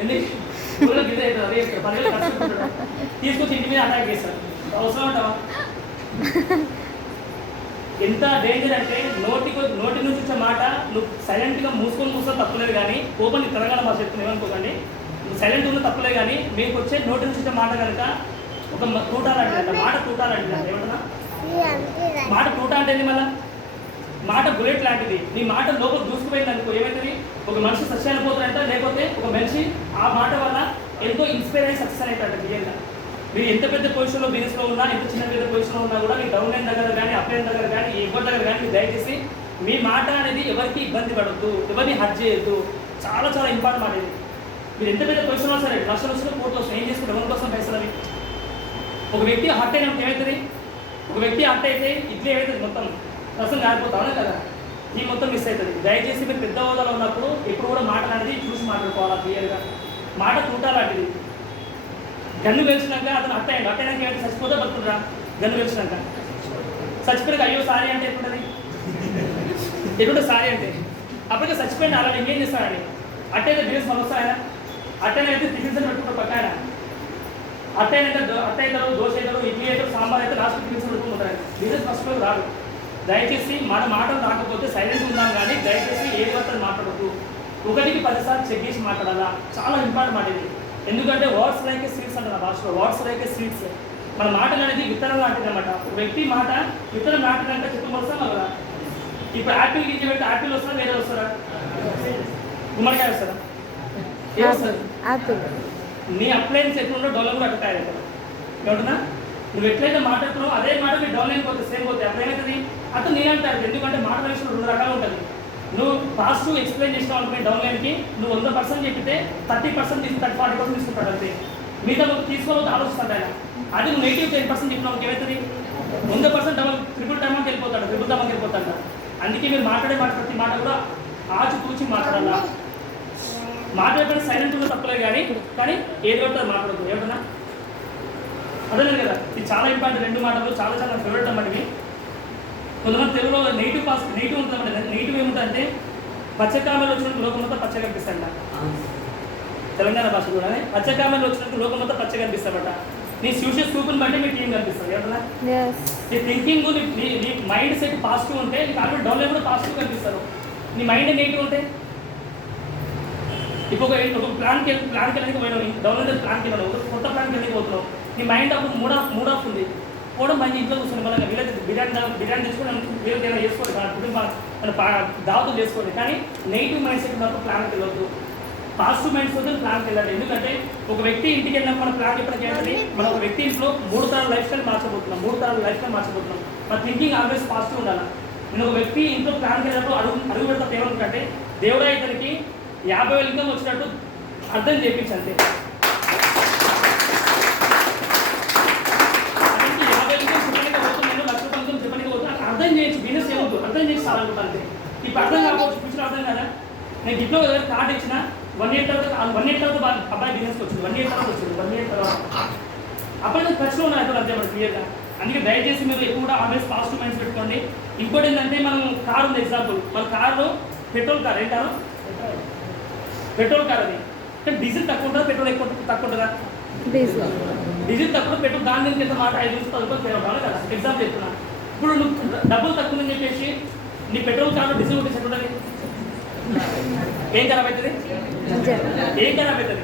ఎందుకు గిదే 10,000 ఖర్చు పెట్టుకుంటాడు, తీసుకొచ్చి ఇంటి మీద అటాక్ చేస్తారు. అవసరం అంటావా? ఎంత డేంజర్ అంటే నోటి నుంచి వచ్చే మాట నువ్వు సైలెంట్గా మూసుకొని తప్పలేదు. కానీ కోపం నీ తెలంగాణ భాష చెప్తున్నా ఏమనుకోకండి, నువ్వు సైలెంట్ ఉన్న తప్పలేదు. కానీ మీకు వచ్చే నోటి నుంచి వచ్చే మాట కనుక ఒక తూటాలంటే మాట తూటాలంటే ఏమంటున్నా, మాట తూట అంటే మళ్ళీ మాట బుల్లెట్ లాంటిది. నీ మాట లోపల దూసుకుపోయింది అనుకో ఏమవుతుంది, ఒక మనిషి సక్సెస్ అయిపోతారంట, లేకపోతే ఒక మనిషి ఆ మాట వల్ల ఎంతో ఇన్స్పైర్ అయ్యి సక్సెస్ అవుతారంట. క్లియర్గా మీరు ఎంత పెద్ద పొజిషన్లో బిజినెస్లో ఉన్నా, ఎంత చిన్న పెద్ద పొజిషన్లో ఉన్నా కూడా మీ డౌన్ లైన్ దగ్గర కానీ, అప్ లైన్ దగ్గర కానీ, ఎవరి దగ్గర కానీ మీరు దయచేసి మీ మాట అనేది ఎవరికి ఇబ్బంది పడద్దు, ఎవరిని హర్ట్ చేయొద్దు. చాలా చాలా ఇంపార్టెంట్ మాట ఇది. మీరు ఎంత పెద్ద పొజిషన్లో సరే, లక్షలు వస్తున్నా, కోట్లు వస్తాయి, ఏం చేసుకుంటే ఎవరి కోసం పైసలు అవి. ఒక వ్యక్తి హర్ట్ అయినప్పుడు ఏమవుతుంది, ఒక వ్యక్తి హర్ట్ అయితే ఇడ్లీ ఏమవుతుంది, మొత్తం రసం కారిపోతావు కదా, ఈ మొత్తం మిస్ అవుతుంది. దయచేసి మీరు పెద్ద హోదాలో ఉన్నప్పుడు ఎప్పుడు కూడా మాట్లాడేది చూసి మాట్లాడుకోవాలి క్లియర్గా. మాట తూటాలాంటిది. గన్ను వేసినాక అతను అట్టయినాక ఏమైతే చచ్చిపోతే బతుకుంటారా? గన్ను వేసినాక చచ్చిపోయినాక అయ్యో సారీ అంటే ఎప్పుడు సారీ అంటే అప్పటికే చచ్చిపోయిన అలా ఏం చేస్తానని అట్టయితే బిజినెస్ మన వస్తాయన, అట్టైనైతే టిఫిన్స్ అని పెట్టుకుంటారు పక్క ఆయన, అట్టయినైతే అవుతారు, దోశ అవుతారు, ఇడ్లీ అవుతారు, సాంబార్ అయితే లాస్ట్ టిఫిన్స్ పెట్టుకుంటారు. బిజినెస్ ఫస్ట్ రాదు. దయచేసి మన మాటలు రాకపోతే సైలెంట్ ఉందాం, కానీ దయచేసి ఏ మాత్రం మాట్లాడద్దు. 1కి 10 సార్లు చెక్ చేసి మాట్లాడాలా. చాలా ఇంపార్టెంట్ మాట ఇది. ఎందుకంటే వర్డ్స్ లైక్ సీడ్స్ అంటారు భాషలో, వర్డ్స్ లైక్ సీడ్స్. మన మాటలు అనేది విత్తనం లాంటిది అనమాట. ఒక వ్యక్తి మాట విత్తనం నాటినాక చెట్టు వస్తాం కదా. ఇప్పుడు యాపిల్ గింజ పెడితే యాపిల్ వస్తారా, వేరే వస్తారా? గుమ్మడికాయ వస్తారా? ఏ వస్తారు? నీ అప్లైన్స్ ఎట్లుండో డౌన్లైన్ కూడా అట్లా ఏమంటున్నా, నువ్వు ఎట్లయితే మాట్లాడుతున్నావు అదే మాట మీరు డౌన్లైన్ పోతే సేమ్ పోతే అట్లయినది అతను నేను అంటారు. ఎందుకంటే మాట విషయంలో 2 రకాలు ఉంటుంది. నువ్వు పాజిటివ్ ఎక్స్ప్లెయిన్ చేసినావు అనుకునే డౌన్లైన్కి నువ్వు 100% చెప్పితే 30% తీసుకు 40% తీసుకుంటాడు అంతే. మిగతా తీసుకోవద్దు ఆలోచిస్తాడు ఆయన. అది నువ్వు నెగిటివ్ 10% చెప్పినావు ఏమవుతుంది, 100% ట్రిపుల్ టైంకి వెళ్ళిపోతాడు, ట్రిపుల్ టైంకి వెళ్ళిపోతాడు. అందుకే మీరు మాట్లాడే మాట ప్రతి మాట కూడా ఆచితూచి మాట్లాడాలా. మాట్లాడే సైలెంట్ ఉన్న తప్పలే కానీ ఏది పడుతుంది మాట్లాడదు. ఏమన్నా అదే కదా, ఇది చాలా ఇంపార్టెంట్. 2 మాటలు చాలా చాలా ఫేవరెట్ అన్నమాట ఇవి. కొంతమంది తెలుగులో నెగిటివ్ ఉంటుంది అన్నమాట. నెగిటివ్ ఏముంటుందంటే పచ్చకామెలు వచ్చినప్పుడు లోకం మొత్తం పచ్చ కనిపిస్తాడ. తెలంగాణ భాష కూడా పచ్చకామెలు వచ్చినప్పుడు లోకం మొత్తం పచ్చ కనిపిస్తాడట. నీ ఫ్యూచర్ స్కూప్ని బట్టి మీ టీం కనిపిస్తుంది. ఏమన్నా నీ థింకింగ్, నీ మైండ్ సెట్ పాజిటివ్ ఉంటే నీకు ఆల్రెడీ డౌన్లైన్ కూడా పాజిటివ్ కనిపిస్తారు. నీ మైండ్ నెగిటివ్ ఉంటే ఇప్పుడు ఒక ప్లాన్కి వెళ్ళడానికి పోయినావు, డౌన్లైన్ ప్లాన్కి వెళ్ళావు, కొత్త ప్లాన్కి వెళ్ళి పోతున్నావు. నీ మైండ్ అప్పుడు మూడ్ ఆఫ్ ఉంది. పోవడం మంచి ఇంట్లో కూర్చొని మళ్ళీ వీళ్ళకి బిర్యానీ తెచ్చుకొని వీళ్ళకి ఏమైనా చేసుకోండి, కుటుంబ దావతులు చేసుకోండి. కానీ నెగిటివ్ మైండ్ సెట్ ఉన్నప్పుడు ప్లాన్కి వెళ్ళొద్దు. పాజిటివ్ మైండ్స్ తోటి ప్లాన్కి వెళ్ళాలి. ఎందుకంటే ఒక వ్యక్తి ఇంటికి వెళ్ళినప్పుడు మన ప్లాన్ ఎప్పటికీ ఏంటంటే మనం ఒక వ్యక్తి ఇంట్లో 3 తరాల లైఫ్ స్టైల్ మార్చబోతున్నాం, 3 తరాల లైఫ్ స్టైల్ మార్చబోతున్నాం. మన థింకింగ్ ఆల్వేస్ పాజిటివ్ ఉండాలి. నేను ఒక వ్యక్తి ఇంట్లో ప్లాన్కి వెళ్ళినప్పుడు అడుగు పెడతా ఏమనుకుంటే దేవుడా ఇతనికి 50,000 ఇన్కమ్ వచ్చినట్టు అర్థం చేయించి అంతే. అతనికి 50,000 ఇన్కమ్ చెప్పడానికి పోతుంది, నేను 1,00,000 ఇన్కమ్ చెప్పడానికి పోతున్నా, అర్థం చేయొచ్చు. బిజినెస్ ఏమవుతుంది అర్థం చేసి చాలనుకుంటా అంతే. ఇప్పుడు అర్థం కాకపోవచ్చు, ఫ్యూచర్ అర్థం కదా. నేను ఇంట్లో కార్డు ఇచ్చిన 1 year తర్వాత అబ్బాయి బిజినెస్కి వచ్చింది, 1 year తర్వాత వచ్చింది, 1 year తర్వాత అప్పుడు ఖర్చులో ఉన్నాయి అంతే మనకి క్లియర్గా. అందుకే దయచేసి మీరు ఎక్కువ కూడా ఆల్వేస్ పాజిటివ్ మైండ్స్ పెట్టుకోండి. ఇంకోటి ఏంటంటే మనం కారు ఉంది, ఎగ్జాంపుల్ మన కారులో పెట్రోల్ కార్ ఏం కారు పెట్రోల్ కార్ అది, కానీ డీజిల్ తక్కువ ఉంటుందా పెట్రోల్ తక్కువ ఉంటుందా? డీజిల్ తక్కువ, పెట్రోల్ దాని నుంచి ఎంత మాట 5 నుంచి 10 రూపాయలు తేవాలి కదా. ఎగ్జాంపుల్ చెప్తున్నా. ఇప్పుడు నువ్వు డబ్బులు తక్కువ అని చెప్పేసి నీ పెట్రోల్ కార్లో డీజిల్ కొట్టేసి ఉంటుంది, ఏం ఖరాబ్ అవుతుంది? ఏం ఖరాబ్ అవుతుంది?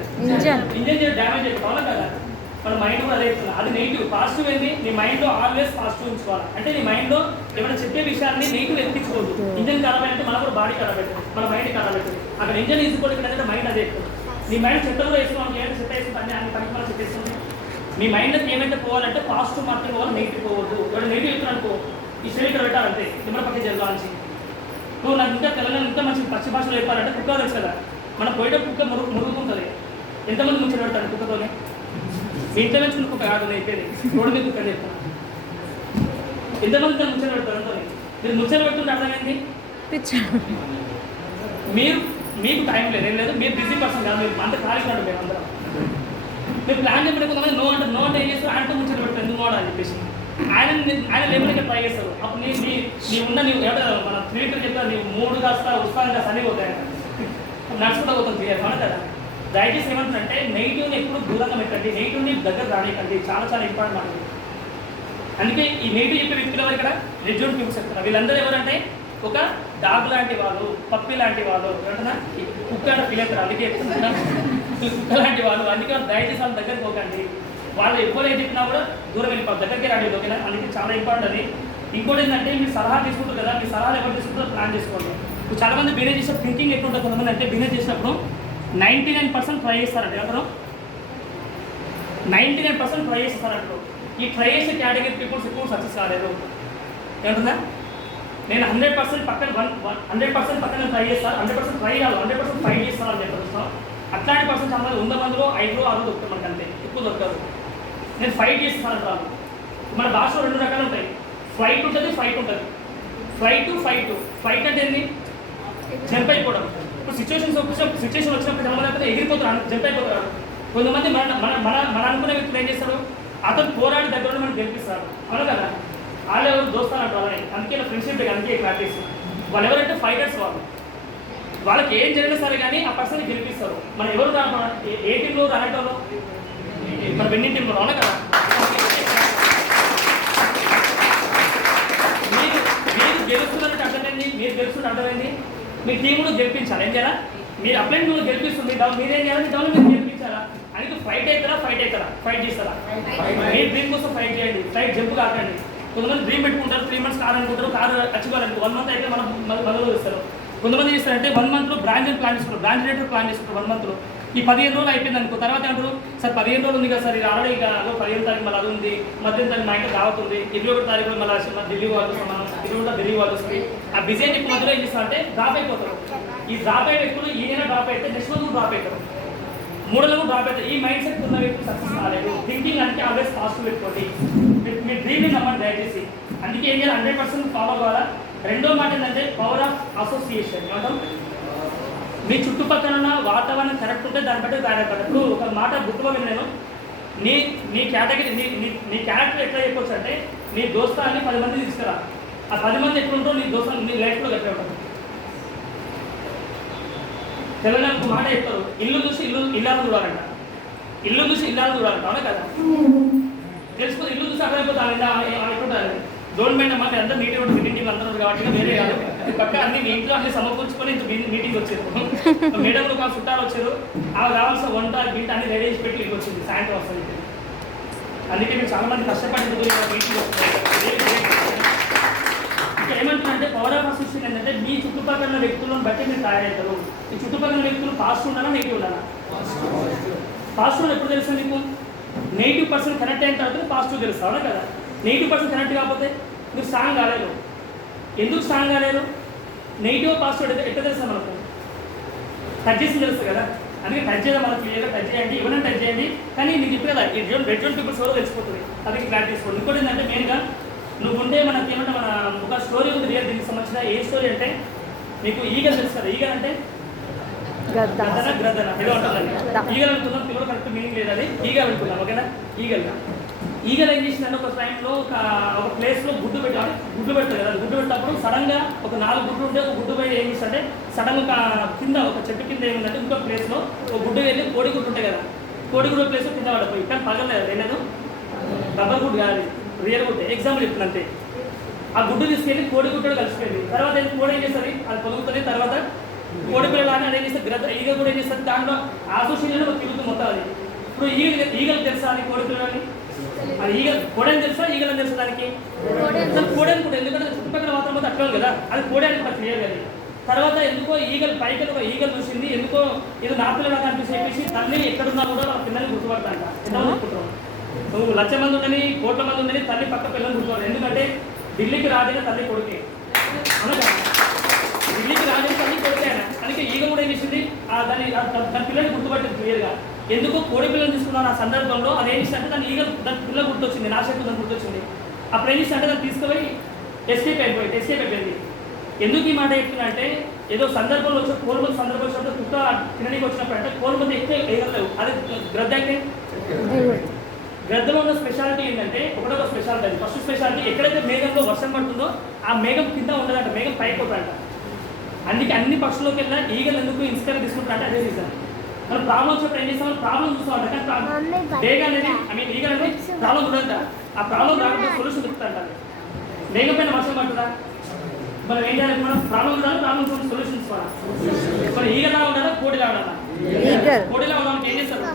ఇంజన్ డ్యామేజ్ అయిపోవాలి కదా. మన మైండ్ కూడా అదే చెప్తున్నా, అది నెగిటివ్. పాజిటివ్ ఏంటి? నీ మైండ్లో ఆల్వేస్ పాజిటివ్ ఉంచుకోవాలి. అంటే నీ మైండ్లో ఏమైనా చెప్పే విషయాన్ని నెగిటివ్ ఎత్తించుకోవద్దు. ఇంజన్ ఖరాబ్ అయితే మన కూడా బాడీ ఖరాబ్ అవుతుంది, మన మైండ్ ఖరాబ్ అవుతుంది. అక్కడ ఇంజన్ తీసుకోవడం ఏంటంటే మైండ్ అదే చెప్తుంది. నీ మైండ్ చెట్టలో వేసుకోవాలి, ఏమైనా చెట్ట వేసుకుంటే అన్ని పనికి మనం చెప్పేస్తుంది. మీ మైండ్కి ఏమైతే పోవాలంటే పాజిటివ్ మాత్రం పోవాలి, నెగిటివ్ పోవద్దు. ఇక్కడ నెగిటివ్ చెప్తున్నా అనుకో, ఈ శరీరం ఇక్కడ పెట్టాలంటే నిమ్మల పక్కన జరగాల్సి. నువ్వు నాకు ఇంకా తెలంగాణ ఇంకా మంచి పచ్చి భాషలో చెప్పాలంటే కుక్క తెలుసు కదా, మనం పోయేటప్పుడు కుక్క మురుగుతుంటుంది. ఎంతమంది ముచ్చట పెడతాను కుక్కతోనే? మీ ఇంట్లో మంచి కుక్క కాదు అయితే రోడ్డు మీద కుక్క చెప్తాను. ఎంతమంది తను ముచ్చట పెడతారు అంతా? మీరు ముచ్చట పెడుతుంటే అర్థమైంది మీకు టైం లేదు, ఏం లేదు, మీరు బిజీ పర్సన్ కాదు, మీరు అంత ఖాళీ కాదు. మేము అందరం మీరు ప్లాన్ చెప్పిన కొంతమంది నో అంటే ఏం చేస్తారు? ఆయనతో ముచ్చట పెడతారు ఎందుకు అని చెప్పేసి ఆయన లేబర్కి ట్రై చేస్తారు. అప్పుడు నీ ఉన్న మన క్రియేటర్ చెప్తారు, నీ 3 కాస్త ఉత్సాహం కాస్త అన్నీ పోతాయి, నడుచుకుంటూ పోతుంది మన కదా. దయచేసి ఏమంటుందంటే నెగిటివ్ని ఎప్పుడు దూరంగా పెట్టండి, నెగిటివ్ని దగ్గర రానికండి. చాలా చాలా ఇంపార్టెంట్ మనకి. అందుకే ఈ నెగిటివ్ చెప్పే వ్యక్తులు ఎవరు ఇక్కడ రెజ్యూమ్ పీపుల్స్ చెప్తున్నారు. వీళ్ళందరూ ఎవరంటే ఒక డాగ్ లాంటి వాళ్ళు, పప్పి లాంటి వాళ్ళు, అంటున్నా కుక్క అంటే పిల్లలు అందుకే చెప్తున్నా, కుక్క లాంటి వాళ్ళు. అందుకే దయచేసి వాళ్ళ దగ్గరికి పోకండి. వాళ్ళు ఎవరు ఏం చెప్పినా కూడా దూరం వెళ్ళిపోవాలి, దగ్గరికి రాండి, ఓకేనా? అందుకే చాలా ఇంపార్టెంట్ అది. ఇంకోటి ఏంటంటే మీరు సలహా తీసుకుంటారు కదా, మీ సలహాలు ఎవరు తీసుకుంటారో ప్లాన్ చేసుకోండి. ఇప్పుడు చాలామంది బిజినెస్ చేసే థింకింగ్ ఎట్లా ఉంటుంది, కొంతమంది అంటే బిజినెస్ చేసినప్పుడు 99% ట్రై చేస్తారండి. ఎవరు 99% ట్రై చేస్తారంటారు. ఈ ట్రై చేసే కేటగిరీ పీపుల్స్ ఎక్కువ సక్సెస్ కాలేదు. ఏమంటుందా? నేను 100% పక్కన 100% పక్కన ట్రై చేస్తాను, 100% ట్రై కాదు, 100% ఫైట్ చేస్తాను అని చెప్పి అట్లాంటి పర్సన్ చాలా 100 మందిలో 5 6 దొరుకుతారు మనకు, అంతే, ఎక్కువ దొరకదు. నేను ఫైట్ చేస్తాను అంటాను. మన భాషలో 2 రకాలు ఉంటాయి, ఫ్లైట్ ఉంటుంది, ఫైట్ ఉంటుంది. ఫైట్ అంటే ఏంటి? జంప్ అయిపోవడం. ఇప్పుడు సిచ్యువేషన్ వచ్చినప్పుడు చాలా ఎగిరిపోతారు, జంప్ అయిపోతారు. కొంతమంది మన అనుకునే వ్యక్తులు ఏం చేస్తారు? అతను పోరాడి దగ్గర మనకు గెలిపిస్తారు, అవును కదా. వాళ్ళు ఎవరు దోస్తాను అంటారు, అలాగే అందుకే ఫ్రెండ్షిప్ అందుకే ప్రాక్టీస్. వాళ్ళు ఎవరంటే ఫైటర్స్. వాళ్ళకి ఏం జరిగినా సరే కానీ ఆ పర్సన్ గెలిపిస్తారు. మనం ఎవరు ఏ టీంలో రానటంలో మన విన్నింగ్ టీంలో అవునా కదా. మీరు గెలుస్తున్నట్టు అర్థమైంది, మీరు గెలుస్తున్నట్టు అర్థమైంది. మీ టీంలో గెలిపించాలి. ఏం చేయాలా? మీరు అప్లైన్ కూడా గెలిపిస్తుంది, మీరేం చేయాలి? మీ డౌన్ మీరు గెలిపించాలా? అందుకే ఫైట్ ఫైట్ చేస్తారా? మీ డ్రీమ్ కోసం ఫైట్ చేయండి, ఫ్లైట్ జంప్ కాకండి. కొంతమంది డ్రీమ్ పెట్టుకుంటారు, 3 months కారు అనుకుంటారు, కారు అచీవ్ అవ్వాలంటే 1 month అయితే మనం మొదలు ఇస్తారు. కొంతమంది చేస్తారంటే 1 monthలో బ్రాంచ్ ప్లాన్ చేసుకుంటారు, బ్రాంచ్ రేటర్ ప్లాన్ చేసుకుంటారు 1 monthలో. ఈ 15 రోజులు అయిపోయింది అనుకో, తర్వాత అంటారు సార్ 15 రోజులు ఉంది కదా సార్, ఇది ఆల్రెడీ ఇక 15వ తారీఖు మళ్ళీ అది ఉంది, 18వ తారీఖు మా ఇంట్లో రావుతుంది, 21వ తారీఖు మళ్ళీ ఢిల్లీ వాళ్ళు వస్తాం, మనం 21 ఢిల్లీ వాళ్ళు వస్తుంది. ఆ బిజీ అని చెప్పి మధ్యలో ఏం చేస్తారంటే డ్రాప్ అయిపోతారు. ఈ డ్రాప్ అయ్యే వ్యక్తులు ఈయన డ్రాప్ అయితే నెక్స్ట్ మంత్ డ్రాప్ అవుతారు, 3 నెలలు డ్రాప్ అవుతారు. ఈ మైండ్ సెట్ ఉన్న వ్యక్తులు సక్సెస్ కాలేదు. థింకింగ్ అంటే ఆల్వేస్ పాజిటివ్ పెట్టుకోండి, మీ డ్రీమ్ని నమ్మండి దయచేసి. అందుకే ఏం చేయాలి? 100% ఫాలో కావాలా. రెండో మాట ఏంటంటే పవర్ ఆఫ్ అసోసియేషన్. ఏమంటాం? మీ చుట్టుపక్కల ఉన్న వాతావరణం కరెక్ట్ ఉంటే దాన్ని బట్టి తయారైపోతారు. ఇప్పుడు ఒక మాట గుర్తుపడి నేను నీ కేటగిరీ నీ క్యారెక్టర్ ఎట్లా చెప్పొచ్చు అంటే, నీ దోస్తాన్ని 10 మంది తీసుకురా, ఆ 10 మంది ఎట్లుంటారో నీ దోస్తాన్ని నీ లైఫ్లో గట్టే ఉంటారు. తెలంగాణ ఒక మాట చెప్తారు, ఇల్లు చూసి ఇల్లాలు చూడాలంట, ఇల్లు చూసి ఇల్లాలు చూడాలంట, అవునా కదా. తెలుసుకుంటే ఇల్లు చూసి అర్థమైపోతాను ఎట్లుంటారు. డోంట్ మైండ్ అమ్మా, మీరు అందరూ మీటింగ్ ఉంటుంది, మీటింగ్ అందరూ కాబట్టి వేరే కాదు, పక్క అన్ని మీ ఇంట్లో అన్ని సమకూర్చుకొని మీటింగ్ వచ్చారు. మేడంలో ఒక చుట్టాలు వచ్చారు, అవి కావాల్సిన వంట గింట అన్ని రెడీ చేసి పెట్టి ఇక్కడికి వచ్చింది, సాయంత్రం వస్తుంది. అందుకే మీరు చాలా మంది కష్టపడి మీటింగ్ వస్తుంది. ఇక్కడ ఏమంటున్నారంటే పవర్ ఆఫ్ అసోసియేషన్ ఏంటంటే మీ చుట్టుపక్కల వ్యక్తులను బట్టి మీరు తయారవుతారు. మీ చుట్టుపక్కల వ్యక్తులు పాజిటివ్ ఉండాలా నెగిటివ్ ఉండాలా? పాజిటివ్ ఎప్పుడు తెలుసు మీకు? నెగిటివ్ పర్సన్ కనెక్ట్ అయిన తర్వాత పాజిటివ్ తెలుసు, అవునా కదా? నెగిటివ్ పర్సన్ కనెక్ట్ కాకపోతే మీరు స్ట్రాంగ్ కాలేరు. ఎందుకు స్ట్రాంగ్ కాలేరు? నెగిటివ్ పాజిటివ్ ఎట్లా తెలుసు మనకు? టచ్ చేసి తెలుసు కదా. అందుకే టచ్ చేయడం మనకు క్లియర్గా టచ్ చేయండి, ఎవరైనా టచ్ చేయండి. కానీ మీకు ఇప్పుడు కదా ఈ రెడ్ జోన్ పీపుల్స్ కూడా తెలిసిపోతుంది, అది క్లారిటీ తీసుకోండి. ఇంకోటి ఏంటంటే మెయిన్గా నువ్వు ఉండే మనకి ఏమంటే మన ఒక స్టోరీ ఉంది రియల్, దీనికి సంబంధించిన ఏ స్టోరీ అంటే మీకు ఈగలు తెలుసు కదా. ఈగల్ అంటే గ్రద్దన ఏదో ఉంటుందండి. ఈగలు అనుకున్నాం, పిల్లలు కరెక్ట్ మీనింగ్ లేదు, అది ఈగల్ అనుకున్నాం, ఓకేనా? ఈగల్ ఏం చేసిందంటే ఒక టైంలో ఒక ప్లేస్లో గుడ్డు పెడతారు కదా. గుడ్డు పెట్టినప్పుడు సడన్గా ఒక 4 గుడ్లు ఉంటే ఒక గుడ్డు పైన ఏం చేస్తుంటే సడన్గా కింద ఒక చెట్టు కింద ఏముందంటే ఇంకో ప్లేస్లో ఒక గుడ్డు వెళ్ళి కోడిగుడ్డు ఉంటాయి కదా, కోడిగుడ్డు ప్లేస్లో కింద పడిపోయి కానీ పగలేదు, ఏలేదు రబ్బర్ గుడ్డు కాదు, రియల్ గుడ్డు. ఎగ్జాంపుల్ చెప్తున్నంతే. ఆ గుడ్డు తీసుకెళ్ళి కోడిగుడ్డు కలిసిపోయింది. తర్వాత కోడి ఏం చేస్తుంది, అది పొదుగుతుంది. తర్వాత కోడి పిల్లలు అని అదేం చేస్తుంది, ఈగ కూడా ఏం చేస్తుంది, దాంట్లో అసోసియేషన్లో తిరుగుతూ మొత్తం అది. ఇప్పుడు ఈగలు తెలుసా అది కోడి పిల్లలని? అది ఈగ కోడని తెలుసా ఈగలని తెలుసా? దానికి కోడి అనుకుంటే, ఎందుకంటే చుట్టుపక్కల వాతావరణం మొత్తం అట్లా ఉంది కదా, అది కోడి అనుకుంటా క్లియర్ అది. తర్వాత ఎందుకో ఈగలు పైకి ఒక ఈగలు చూసింది, ఎందుకో ఏదో నా పిల్లగా కనిపిస్తే చెప్పేసి తల్లి ఎక్కడున్నా కూడా వాళ్ళ పిల్లల్ని గుర్తుపడతాంట. ఎంతమంది అనుకుంటున్నావు నువ్వు? 1,00,000 మంది ఉండని, కోట్ల మంది ఉండని, తల్లి పక్క పిల్లల్ని గుర్తుపడదు. ఎందుకంటే ఢిల్లీకి రాజైన తల్లి కొడుకే, అవునా? ఢిల్లీకి రాజైన తల్లి కొడుకే ఆయన. అందుకే ఈగ కూడా ఏం చేసింది, దాని పిల్లల్ని గుర్తుపట్టింది క్లియర్గా. ఎందుకు కోడి పిల్లలు తీసుకున్నాను ఆ సందర్భంలో అది ఏం చేస్తే దాని పిల్ల గుర్తొచ్చింది, నా శక్తి దాన్ని గుర్తొచ్చింది. అప్పుడు ఏం చేస్తే అంటే దాన్ని తీసుకుపోయి ఎస్కేప్ అయిపోయింది. ఎందుకు ఈ మాట చెప్తున్నా అంటే ఏదో సందర్భంలో వచ్చి కోలుమంది సందర్భం వచ్చినప్పుడు కుక్క తినడానికి వచ్చినప్పుడు అంటే కోలుమంది ఎక్కువ వేయగలవు. అది గ్రద్ద అయితే గ్రద్దలో ఉన్న స్పెషాలిటీ ఏంటంటే ఒకటొక స్పెషాలిటీ. అది ఫస్ట్ స్పెషాలిటీ ఎక్కడైతే మేఘంలో వర్షం పడుతుందో ఆ మేఘం కింద ఉండదంట, మేఘం పైకి పోతాడంట. అందుకే అన్ని పక్షుల్లోకి వెళ్ళినా ఈగలు ఎందుకు ఇన్స్పైర్ తీసుకుంటారు అంటే అదే రీజన్. మనం ప్రాబ్లం వచ్చినప్పుడు ఏం చేస్తాం, ప్రాబ్లం చూస్తామంట. కానీ మేఘ అనేది ఈగలు అనేది ప్రాబ్లం ఉండదంట. ఆ ప్రాబ్లం రాకుండా సొల్యూషన్ దొరుకుతుంట. మేఘం పైన వర్షం పడుతుందా, మనం ఏం చేయాలి? మనం ప్రాబ్లం ఉండాలి, ప్రాబ్లం సొల్యూషన్స్ ఇవ్వాలి. మరి ఈగలా ఉండాలా, కోడిలా ఉండాలా? కోడిలా ఉండడానికి ఏం చేస్తారు?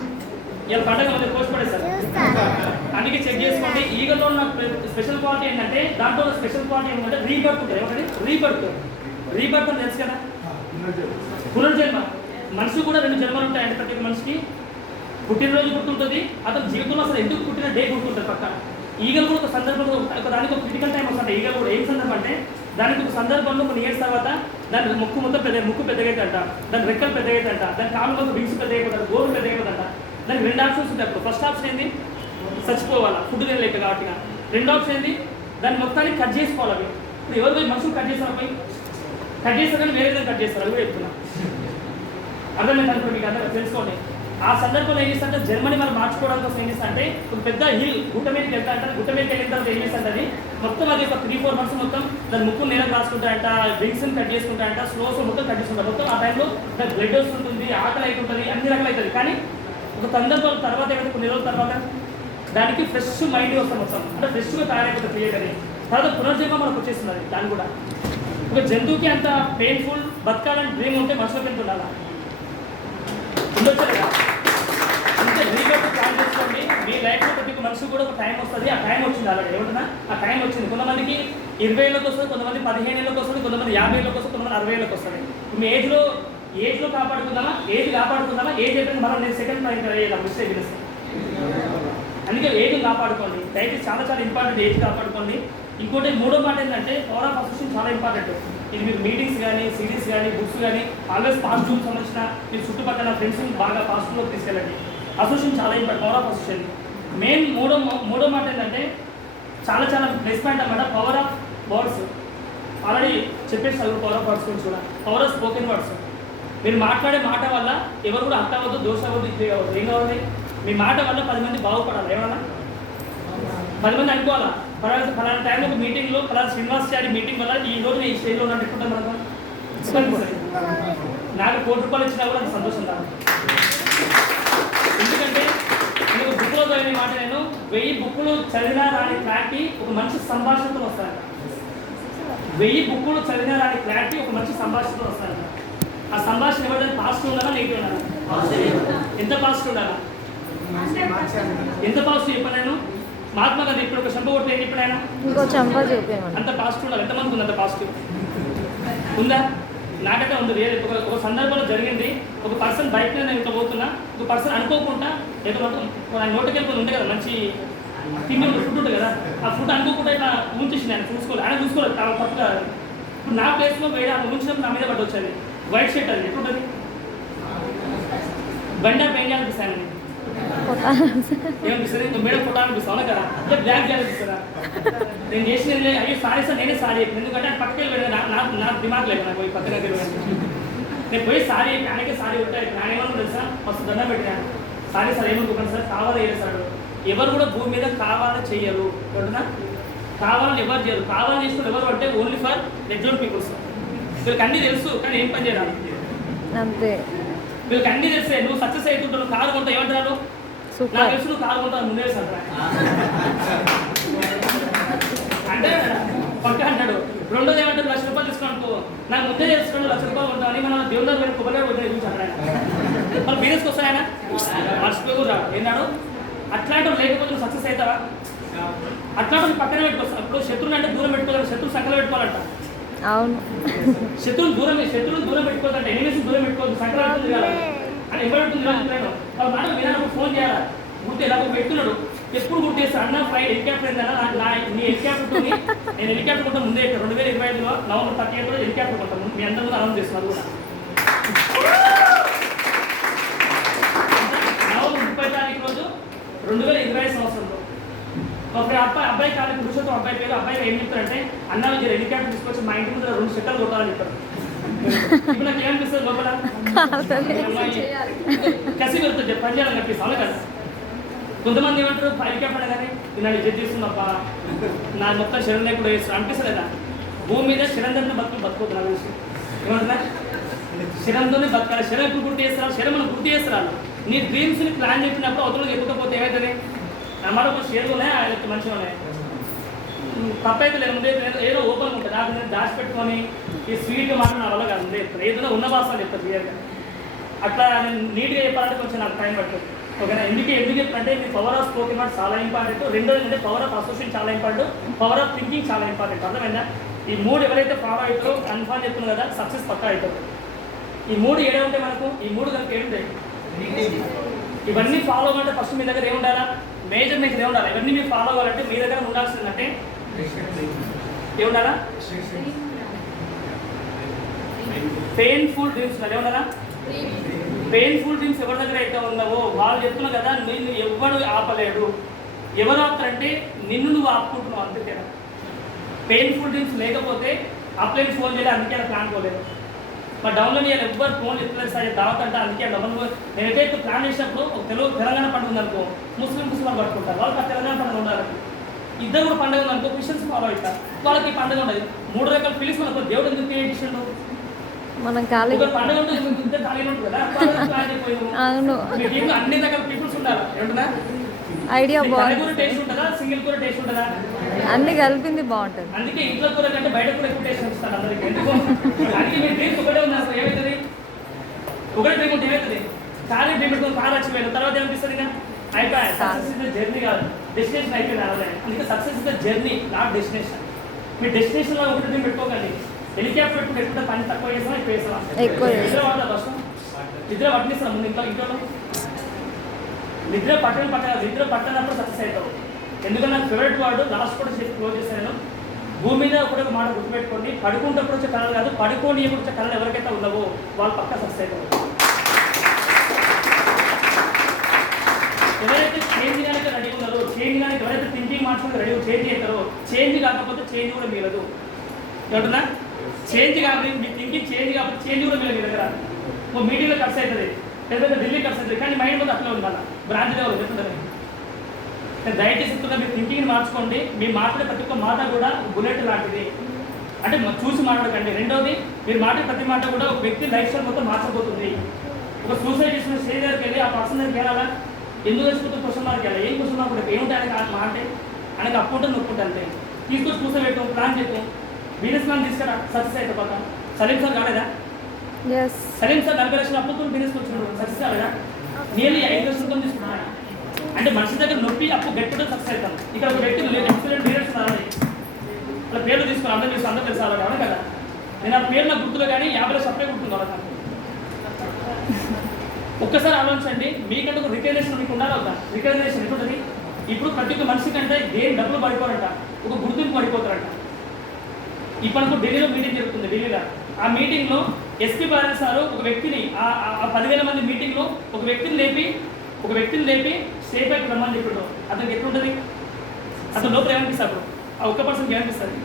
ఇలా పండుగ మధ్య పోస్ట్ పడేస్తారు. అందుకే చెక్ చేసుకోండి. ఈగలో ఉన్న స్పెషల్ క్వాలిటీ ఏంటంటే దాంట్లో స్పెషల్ క్వాలిటీ ఏంటంటే రీబర్త్ ఉంటుంది. ఏమంటే రీబర్త్ అని తెలుసు కదా, పునర్జన్మ. మనిషి కూడా 2 జన్మలు ఉంటాయండి. ప్రతి మనిషికి పుట్టినరోజు గుర్తుంటుంది, అతని జీవితంలో అసలు ఎందుకు పుట్టిన డే గుర్తుంటుంది పక్క. ఈగలు కూడా ఒక సందర్భంలో దానికి ఒక క్రిటికల్ టైం వస్తుంది. ఈగలు కూడా ఏం సందర్భం అంటే దానికి ఒక సందర్భంలో కొన్ని ఇయర్స్ తర్వాత దాని ముక్కు మొత్తం ముక్కు పెద్దగైతుందంట, దాని రెక్కలు పెద్దగైతుందంట, దాని కాళ్ళు మొత్తం వింగ్స్ పెద్దగైపోతాడు, గోరు పెద్దగైపోతుందంట. దానికి 2 ఆప్షన్స్ ఉంటాయి. అప్పుడు ఫస్ట్ ఆప్షన్ ఏంది, చచ్చిపోవాలా, ఫుడ్ తినలేక కాబట్టి. 2వ ఆప్షన్ ఏంది, దాన్ని మొత్తాన్ని కట్ చేసుకోవాలి. ఇప్పుడు ఎవరు పోయి మనుషులు కట్ చేస్తారు, పోయి కట్ చేస్తారు కానీ వేరే విధంగా కట్ చేస్తారు. అది కూడా చెప్తున్నా, అర్థమైంది అనుకో, మీకు అందరూ తెలుసుకోండి. ఆ సందర్భంలో ఏం చేస్తా అంటే జర్మనీ మనం మార్చుకోవడం కోసం ఏం చేస్తా అంటే ఒక పెద్ద హిల్ గుట్ట మీదకి వెళ్తా అంటారు. గుట్ట మీదకి వెళ్ళిన తర్వాత ఏం చేస్తా అది మొత్తం అది ఒక 3-4 మంత్స్ మొత్తం దాని ముక్కు నేలకు రాసుకుంటాయంట, డ్రింక్స్ని కట్ చేసుకుంటాయంట, స్లోస్ మొత్తం కట్ చేసుకుంటారు. మొత్తం ఆ టైంలో దాని బ్లడ్ వస్తుంటుంది, ఆకలి అవుతుంటుంది, అన్ని రకాలు అవుతుంది. కానీ ఒక సందర్భాల తర్వాత ఏమైతే కొన్ని రోజుల తర్వాత దానికి ఫ్రెష్ మైండ్ వస్తాం, మొత్తం అంటే ఫ్రెష్గా తయారైపోతుంది క్లియర్ అని. తర్వాత పునర్జన్మ మనకు వచ్చేస్తున్నది. దాన్ని కూడా ఒక జంతువుకి అంత పెయిన్ఫుల్ బతకాలని డ్రీమ్ ఉంటే మనుషులకి ఎంత ఉండాలా, ఉండొచ్చు కదా. అంటే రీబర్త్ ప్లాన్ చేసుకోండి. మీ లైఫ్లో ప్రతి మనిషి కూడా ఒక టైం వస్తుంది. ఆ టైం వచ్చింది ఆల్రెడీ, ఏమంటున్నా ఆ టైం వచ్చింది. కొంతమందికి 20 ఏళ్ళకి వస్తుంది, కొంతమంది 15 ఏళ్ళకి వస్తుంది, కొంతమంది 50 ఏళ్ళకి వస్తుంది, కొంతమంది 60 ఏళ్ళకి వస్తుంది. మీ ఏజ్లో కాపాడుకుందామా, ఏజ్ అయిపోయింది మనం నేను సెకండ్ పాయింట్ అయ్యేలా మిస్టేక్ చేస్తాను. అందుకే ఏజ్ కాపాడుకోండి దయచేసి, చాలా చాలా ఇంపార్టెంట్ ఏజ్ కాపాడుకోండి. ఇంకోటి 3వ మాట ఏంటంటే పవర్ ఆఫ్ అసోసియేషన్ చాలా ఇంపార్టెంట్. ఇది మీరు మీటింగ్స్ కానీ, సిరీస్ కానీ, బుక్స్ కానీ ఆల్వేస్ పాజిటివ్ సంబంధించిన మీ చుట్టుపక్కల ఫ్రెండ్స్ బాగా పాజిటివ్లోకి తీసుకెళ్ళండి. అసోసియేషన్ చాలా important, power of association. Main మూడో మాట ఏంటంటే చాలా చాలా ప్లస్ పాయింట్ అన్నమాట, పవర్ ఆఫ్ వర్డ్స్. ఆల్రెడీ చెప్పేసి పవర్ ఆఫ్ వర్డ్స్ గురించి కూడా. Power of spoken words. మీరు మాట్లాడే మాట వల్ల ఎవరు కూడా హర్ట్ అవ్వద్దు, దోష అవ్వద్దు, ఇది అవ్వద్దు. ఏం కావాలి, మీ మాట వల్ల 10 మంది బాగుపడాలి. ఏమన్నా 10 మంది అనుకోవాలా, ఫలానా టైంలో ఒక మీటింగ్లో ఫలానా శ్రీనివాసాచారి మీటింగ్ వల్ల ఈ రోజు ఈ స్టేజ్లో ఉన్నట్టు ఎక్కుంటాం మనకు. నాకు ₹1 ఇచ్చినా కూడా అది సంతోషం కాదు. ఎందుకంటే నేను బుక్లో చదివిన మాట, నేను 1000 బుక్కులు చదివినా రాని క్లారిటీ ఒక మంచి సంభాషణతో వస్తాను. 1000 బుక్కులు చదివినా రాని క్లారిటీ ఒక మంచి సంభాషణతో వస్తాను. ఆ సంభాషణ ఎవరైనా పాజిటివ్ ఉండాలా, నెగిటివ్ ఉండాలా? ఎంత పాజిటివ్ ఉండాలా? ఎంత పాజిటివ్ చెప్పాను నేను? మహాత్మా గాంధీ ఇప్పుడు ఒక చెంప కొట్టి ఏం చెప్పాడు ఆయన? ఇంకో చెంప చూపించండి. అంత పాజిటివ్ ఉండాలి. ఎంతమందికి ఉంది అంత పాజిటివ్ ఉందా? నాకైతే ఉంది. ఒక సందర్భంలో జరిగింది. ఒక పర్సన్ బైక్ మీద నేను ఇట్లా పోతున్నా, ఒక పర్సన్ అనుకోకుండా ఏదో నోటికి వెళ్ళిపోయి ఉంటే కదా మంచి తిండి ఫుడ్ ఉంటుంది కదా, ఆ ఫుడ్ అనుకోకుండా ఇట్లా ఉంచేసింది. ఆయన చూసుకోవాలి, ఆయన చూసుకోలేదు, చాలా తప్పుగా. ఇప్పుడు నా ప్లేస్లో వేరే ఆయన ఉంచినప్పుడు నా మీద పట్టి వచ్చేది. వైట్ షర్ట్ అది ఎట్లుంటుంది? బండి ఆపి ఏం చేయాలనిపిస్తాను? ఏమనిపిస్తుంది? ఇంకా మేడం ఫోటో అనిపిస్తా అవునా కదా, అంటే బ్లాక్ చేయాలనిపిస్తారా? నేను చేసినది అయ్యో సారీ సార్, నేనే సారీ చెప్పాను. ఎందుకంటే ఆయన పక్కకి వెళ్ళి నాకు దిమాగ్ లేదు, నాకు పోయి పక్కన నేను పోయి సారీ చెప్పి ఆయనకే సారీ ఉంటాయి. ఆయన ఏమన్నా తెలుసా, మస్తు దండం పెట్టాను. సారీ సార్ ఏమనుకోండి సార్, కావాలా చేస్తాడు. ఎవరు కూడా భూమి మీద కావాలని చెయ్యరు. అంటున్నా, కావాలని ఎవరు చేయరు. కావాలని చేసుకుని ఎవరు అంటే ఓన్లీ ఫర్ రెగ్యులర్ పీపుల్స్. వీళ్ళకి అన్నీ తెలుసు కానీ ఏం పని చేయాలి అంతే. వీళ్ళకి అన్నీ తెలిసే. నువ్వు సక్సెస్ అవుతుంటావు, కారు కొంటావు, ఏమంటారు? నాకు తెలుసు నువ్వు కారు కొంటావు ముందే సార్ అంటే పక్క అంటాడు. రెండోది ఏమంటారు? ₹1,00,000 తీసుకోనుకో, నాకు ముందే తెలుసుకోండి ₹1,00,000 ఉంటామని మనం దేవుని దగ్గర కొబ్బరిగా వద్ద చూసాడు. మన బిజినెస్కి వస్తాయన మర్చిపోయి ఏనాడు అట్లాంటి లేకపోతే నువ్వు సక్సెస్ అవుతావా? అట్లాంటి పక్కనే పెట్టుకొస్తాను. ఇప్పుడు శత్రువుని అంటే దూరం పెట్టుకోవాలి, శత్రువు సంకలం పెట్టుకోవాలంట. అవును, శత్రువుని దూరం పెట్టుకోవాలంటే, ఎనిమిస్ దూరం పెట్టుకోవద్దు, సంకలం పెట్టుకుంది కదా అని ఎవరు ఉంటుంది నేను వాళ్ళ మాట వినాలకు ఫోన్ చేయాలా? గుర్తు ఎలా పెట్టుకున్నాడు, ఎప్పుడు గుర్తు చేస్తాను అన్న ఫ్లైట్ హెలికాప్టర్ ఏంటన్నా నీ హెలికాప్టర్ నేను హెలికాప్టర్ కొంటాను ముందే 2025లో నవంబర్ 30 కూడా హెలికాప్టర్ కొంటాను. మీ అందరూ కూడా అనౌన్స్ చేస్తున్నారు కూడా. నవంబర్ 30 రోజు 2025 సంవత్సరంలో ఒక అబ్బాయి కాదు పురుషులతో అబ్బాయి పేరు అబ్బాయి ఏం చెప్తారంటే, అన్న మీరు హెలికాప్టర్ తీసుకొచ్చి మా ఇంటి ముందు 2 సెట్టలు కొట్టాలని చెప్పారు. ఇప్పుడు నాకు ఏమనిపిస్తుంది లోపల? కసి వెళ్తుంది, పని చేయాలని కనిపిస్తుంది. అవును కదా. కొంతమంది ఏమంటారు హెలికాప్టర్ కానీ నన్ను జడ్జ్ చేస్తుందబ్బా, నా మొత్తం శరణ్ కూడా వేస్తాను అనిపిస్తలేదా? భూమి మీద శరణ్ బతుకోద్దు. నా గురించి ఏమంటున్నా, శరణ్తోనే బతకాలి. శరణ్ ఎప్పుడు గుర్తు చేస్తారు? శరణ్ మనం గుర్తు చేస్తారు. నీ డ్రీమ్స్ని ప్లాన్ చెప్పినప్పుడు అవతల చెప్పకపోతే ఏమవుతుంది? అమ్మాయి ఒక షేర్లు ఉన్నాయి, ఆయన మంచిగా ఉన్నాయి, తప్పైతే లేదు. ముందే ఏదో ఓపెన్ ఉంటుంది, నాకు నేను దాచిపెట్టుకొని ఈ స్వీట్గా మాత్రం నా వల్ల కాదు. ముందే ఏదైనా ఉన్న భాషలు చెప్తాను క్లియర్గా. అట్లా నేను నీట్గా చెప్పాలంటే కొంచెం నాకు టైం పడుతుంది. ఓకేనా? ఎందుకు చెప్పాలంటే మీ పవర్ ఆఫ్ స్పోకెన్ వర్డ్ చాలా ఇంపార్టెంట్. రెండోది ఏంటంటే పవర్ ఆఫ్ అసోసియేషన్ చాలా ఇంపార్టెంట్, పవర్ ఆఫ్ థింకింగ్ చాలా ఇంపార్టెంట్. అర్థమైందా? ఈ 3 ఎవరైతే ఫాలో అవుతారో కన్ఫర్మ్ చెప్తున్నారు కదా, సక్సెస్ పక్కా అవుతారు. ఈ 3 ఏడే ఉంటాయి మనకు. ఈ 3 కనుక ఏముంటాయి? ఇవన్నీ ఫాలో అవ్వాలంటే ఫస్ట్ మీ దగ్గర ఏముండాలా? మేజర్ ఏముండాలి? ఇవన్నీ మీరు ఫాలో అవ్వాలంటే మీ దగ్గర ఉండాల్సిందంటే ఏముండాలా? పెయిన్ఫుల్ డ్రీమ్స్ ఉండాలి. ఏముండాలా? పెయిన్ఫుల్ డ్రీమ్స్ ఎవరి దగ్గర అయితే ఉన్నావో వాళ్ళు చెప్తున్నారు కదా, నిన్ను ఎవరు ఆపలేడు. ఎవరు ఆపుతారంటే నిన్ను నువ్వు ఆపుకుంటున్నావు. అందుకే పెయిన్ఫుల్ డ్రీమ్స్ లేకపోతే అప్లైన్ ఫోన్ చేయాలి, అందుకే ప్లాన్ పోలేదు. మరి డౌన్లోడ్ చేయాలి, ఎవ్వరు ఫోన్ ఎత్తులేదు సార్ దావత్ అంటే. అందుకే డౌన్లోడ్ నేనైతే ప్లాన్ చేసినప్పుడు తెలంగాణ పండుగ ఉందనుకో, ముస్లిం వాళ్ళు పట్టుకుంటారు, వాళ్ళకి ఆ తెలంగాణ పండుగ ఉండాలి. ఇద్దరు కూడా పండుగ ఉందనుకో, క్రిస్టియన్స్ ఫాలో అవుతారు, వాళ్ళకి పండుగ ఉండదు. 3 రకాల ఫీలింగ్స్ మనకు దేవుడు ఎందుకు క్రియేట్ చేసిండు? మనం ఖాళీ పండుగ ఉంటుంది, ఇద్దరు ఖాళీ ఉంటుంది కదా. అవును, అన్ని రకాల పీపుల్స్ ఉండాలి. ఏమంటున్నా? ఐడియా బాగుంది. కూర టేస్ట్ ఉంటుందా, సింగిల్ కూర టేస్ట్ ఉంటుందా? అన్ని కలిపింది బాగుంటుంది. అందుకే ఇంట్లో కూర కంటే బయట కూడా ఎక్కువ టేస్ట్ వస్తారు అందరికి. ఎందుకు? అందుకే మీరు డ్రీమ్స్ ఒకటే ఉన్నారు, ఏమవుతుంది? ఒకటే డ్రీమ్ ఉంటే ఏమవుతుంది? కారు డ్రీమ్ పెట్టుకుని కారు వచ్చిపోయాను, తర్వాత ఏమనిపిస్తుంది? ఇంకా అయిపోయా. సక్సెస్ ఇస్ ద జర్నీ కాదు, డెస్టినేషన్ అయిపోయింది. అలా అందుకే success is the journey, not destination. మీ డెస్టినేషన్లో ఒకటి డ్రీమ్ పెట్టుకోకండి. హెలికాప్టర్ పెట్టుకుంటే ఎప్పుడు పని తక్కువ చేస్తామా ఎక్కువ చేస్తామా? నిద్ర వాడదా ఫస్ట్? నిద్ర పట్టిస్తాం ముందు ఇంట్లో నిద్ర పట్టనప్పుడు సక్సెస్ అవుతావు. ఎందుకంటే నాకు ఫేవరెట్ వాడు లాస్ట్ కూడా క్లోజ్ చేశాను. భూమి మీద ఒకటి మాట గుర్తుపెట్టుకోండి, పడుకుంటప్పుడు వచ్చే కళలు కాదు, పడుకోని వచ్చే కళలు ఎవరికైతే ఉండవో వాళ్ళు పక్కా సక్సెస్ అవుతారు. ఎవరైతే చేంజ్ కానీ రెడీ ఉన్నారో, చేంజ్ కానీ ఎవరైతే థింకింగ్ మార్చుకుని రెడీ చేంజ్ అవుతారో, చేంజ్ కాకపోతే చేంజ్ కూడా మిగలదు. ఏమంటున్నా? చేంజ్ కావాలి, మీ థింకింగ్ చేంజ్ కాకపోతే చేంజ్ కూడా మిగలదు. మీ దగ్గర ఓ మీటింగ్లో ఖర్చు అవుతుంది, లేకపోతే ఢిల్లీ ఖర్చు అవుతుంది, కానీ మైండ్ కూడా అట్లా ఉండాలి. బ్రాంచ్ లెవెల్ చెప్తుంటారు. నేను దయచేసి చెప్తున్నా, మీ థింకింగ్ని మార్చుకోండి. మీ మాట్లాడే ప్రతి ఒక్క మాట కూడా బుల్లెట్ లాంటిది, అంటే చూసి మాట్లాడకండి. రెండోది, మీరు మాట్లాడే ప్రతి మాట కూడా ఒక వ్యక్తి లైఫ్ స్టైల్ మొత్తం మార్చబోతుంది. ఒక సూసైడ్ చేసిన స్టేజ్ దగ్గరికి వెళ్ళి ఆ పర్సన్ దగ్గరికి వెళ్ళాలా, ఎందుకు వేసుకుంటే క్వశ్చన్ మార్క్ వెళ్ళాలి, ఏం క్వశ్చన్ మార్క్ ఏముంటాయి ఆయనకి మాట, ఆయనకు అప్పుంటే నొప్పుంటే అంతే. తీసుకొచ్చి కూర్చోబెట్టాం, ప్లాన్ చేద్దాం, బిజినెస్ ప్లాన్ తీసుకురా, సక్సెస్ అయితే పక్క. సలీం సార్ కాలేదా? సలీం సార్ 40 లక్షల అప్పుతో బిజినెస్ వచ్చినాడు, సక్సెస్ కాలేదా? నియర్లీ 5 లక్షలతో తీసుకున్నాడు. అంటే మనిషి దగ్గర నొప్పి అప్పు గట్టిగా సక్సెస్ అవుతాం. ఇక్కడ ఒక వ్యక్తి ఎక్సలెంట్ లీడర్స్ ఉన్నారని వాళ్ళ పేర్లు తీసుకుని అందరూ తెలుసు, అందరూ తెలుసు అలా కావాలి కదా. నేను ఆ పేరు నాకు గుర్తులో కానీ 50 సప్లై గుర్తుంది వాళ్ళకి. ఒక్కసారి ఆలోచించండి, మీకంటే ఒక రికగ్నేషన్ మీకు ఉండాలి. ఒక రికగ్నేషన్ ఎటువంటిది? ఇప్పుడు ప్రతి ఒక్క మనిషి కంటే ఏం డబ్బులు పడిపోరంట, ఒక గుర్తింపు పడిపోతారంట. ఇప్పుడు ఢిల్లీలో మీటింగ్ జరుగుతుంది. ఢిల్లీలో ఆ మీటింగ్లో ఎస్పీ బాలన్ సారు ఒక వ్యక్తిని ఆ 10,000 మంది మీటింగ్లో ఒక వ్యక్తిని లేపి స్టేట్ పైకి రమ్మని చెప్పాడు. అతనికి ఎట్లుంటుంది? అతను లోపల ఏమనిపిస్తాడు? ఆ ఒక్క పర్సన్కి ఏమనిపిస్తుంది?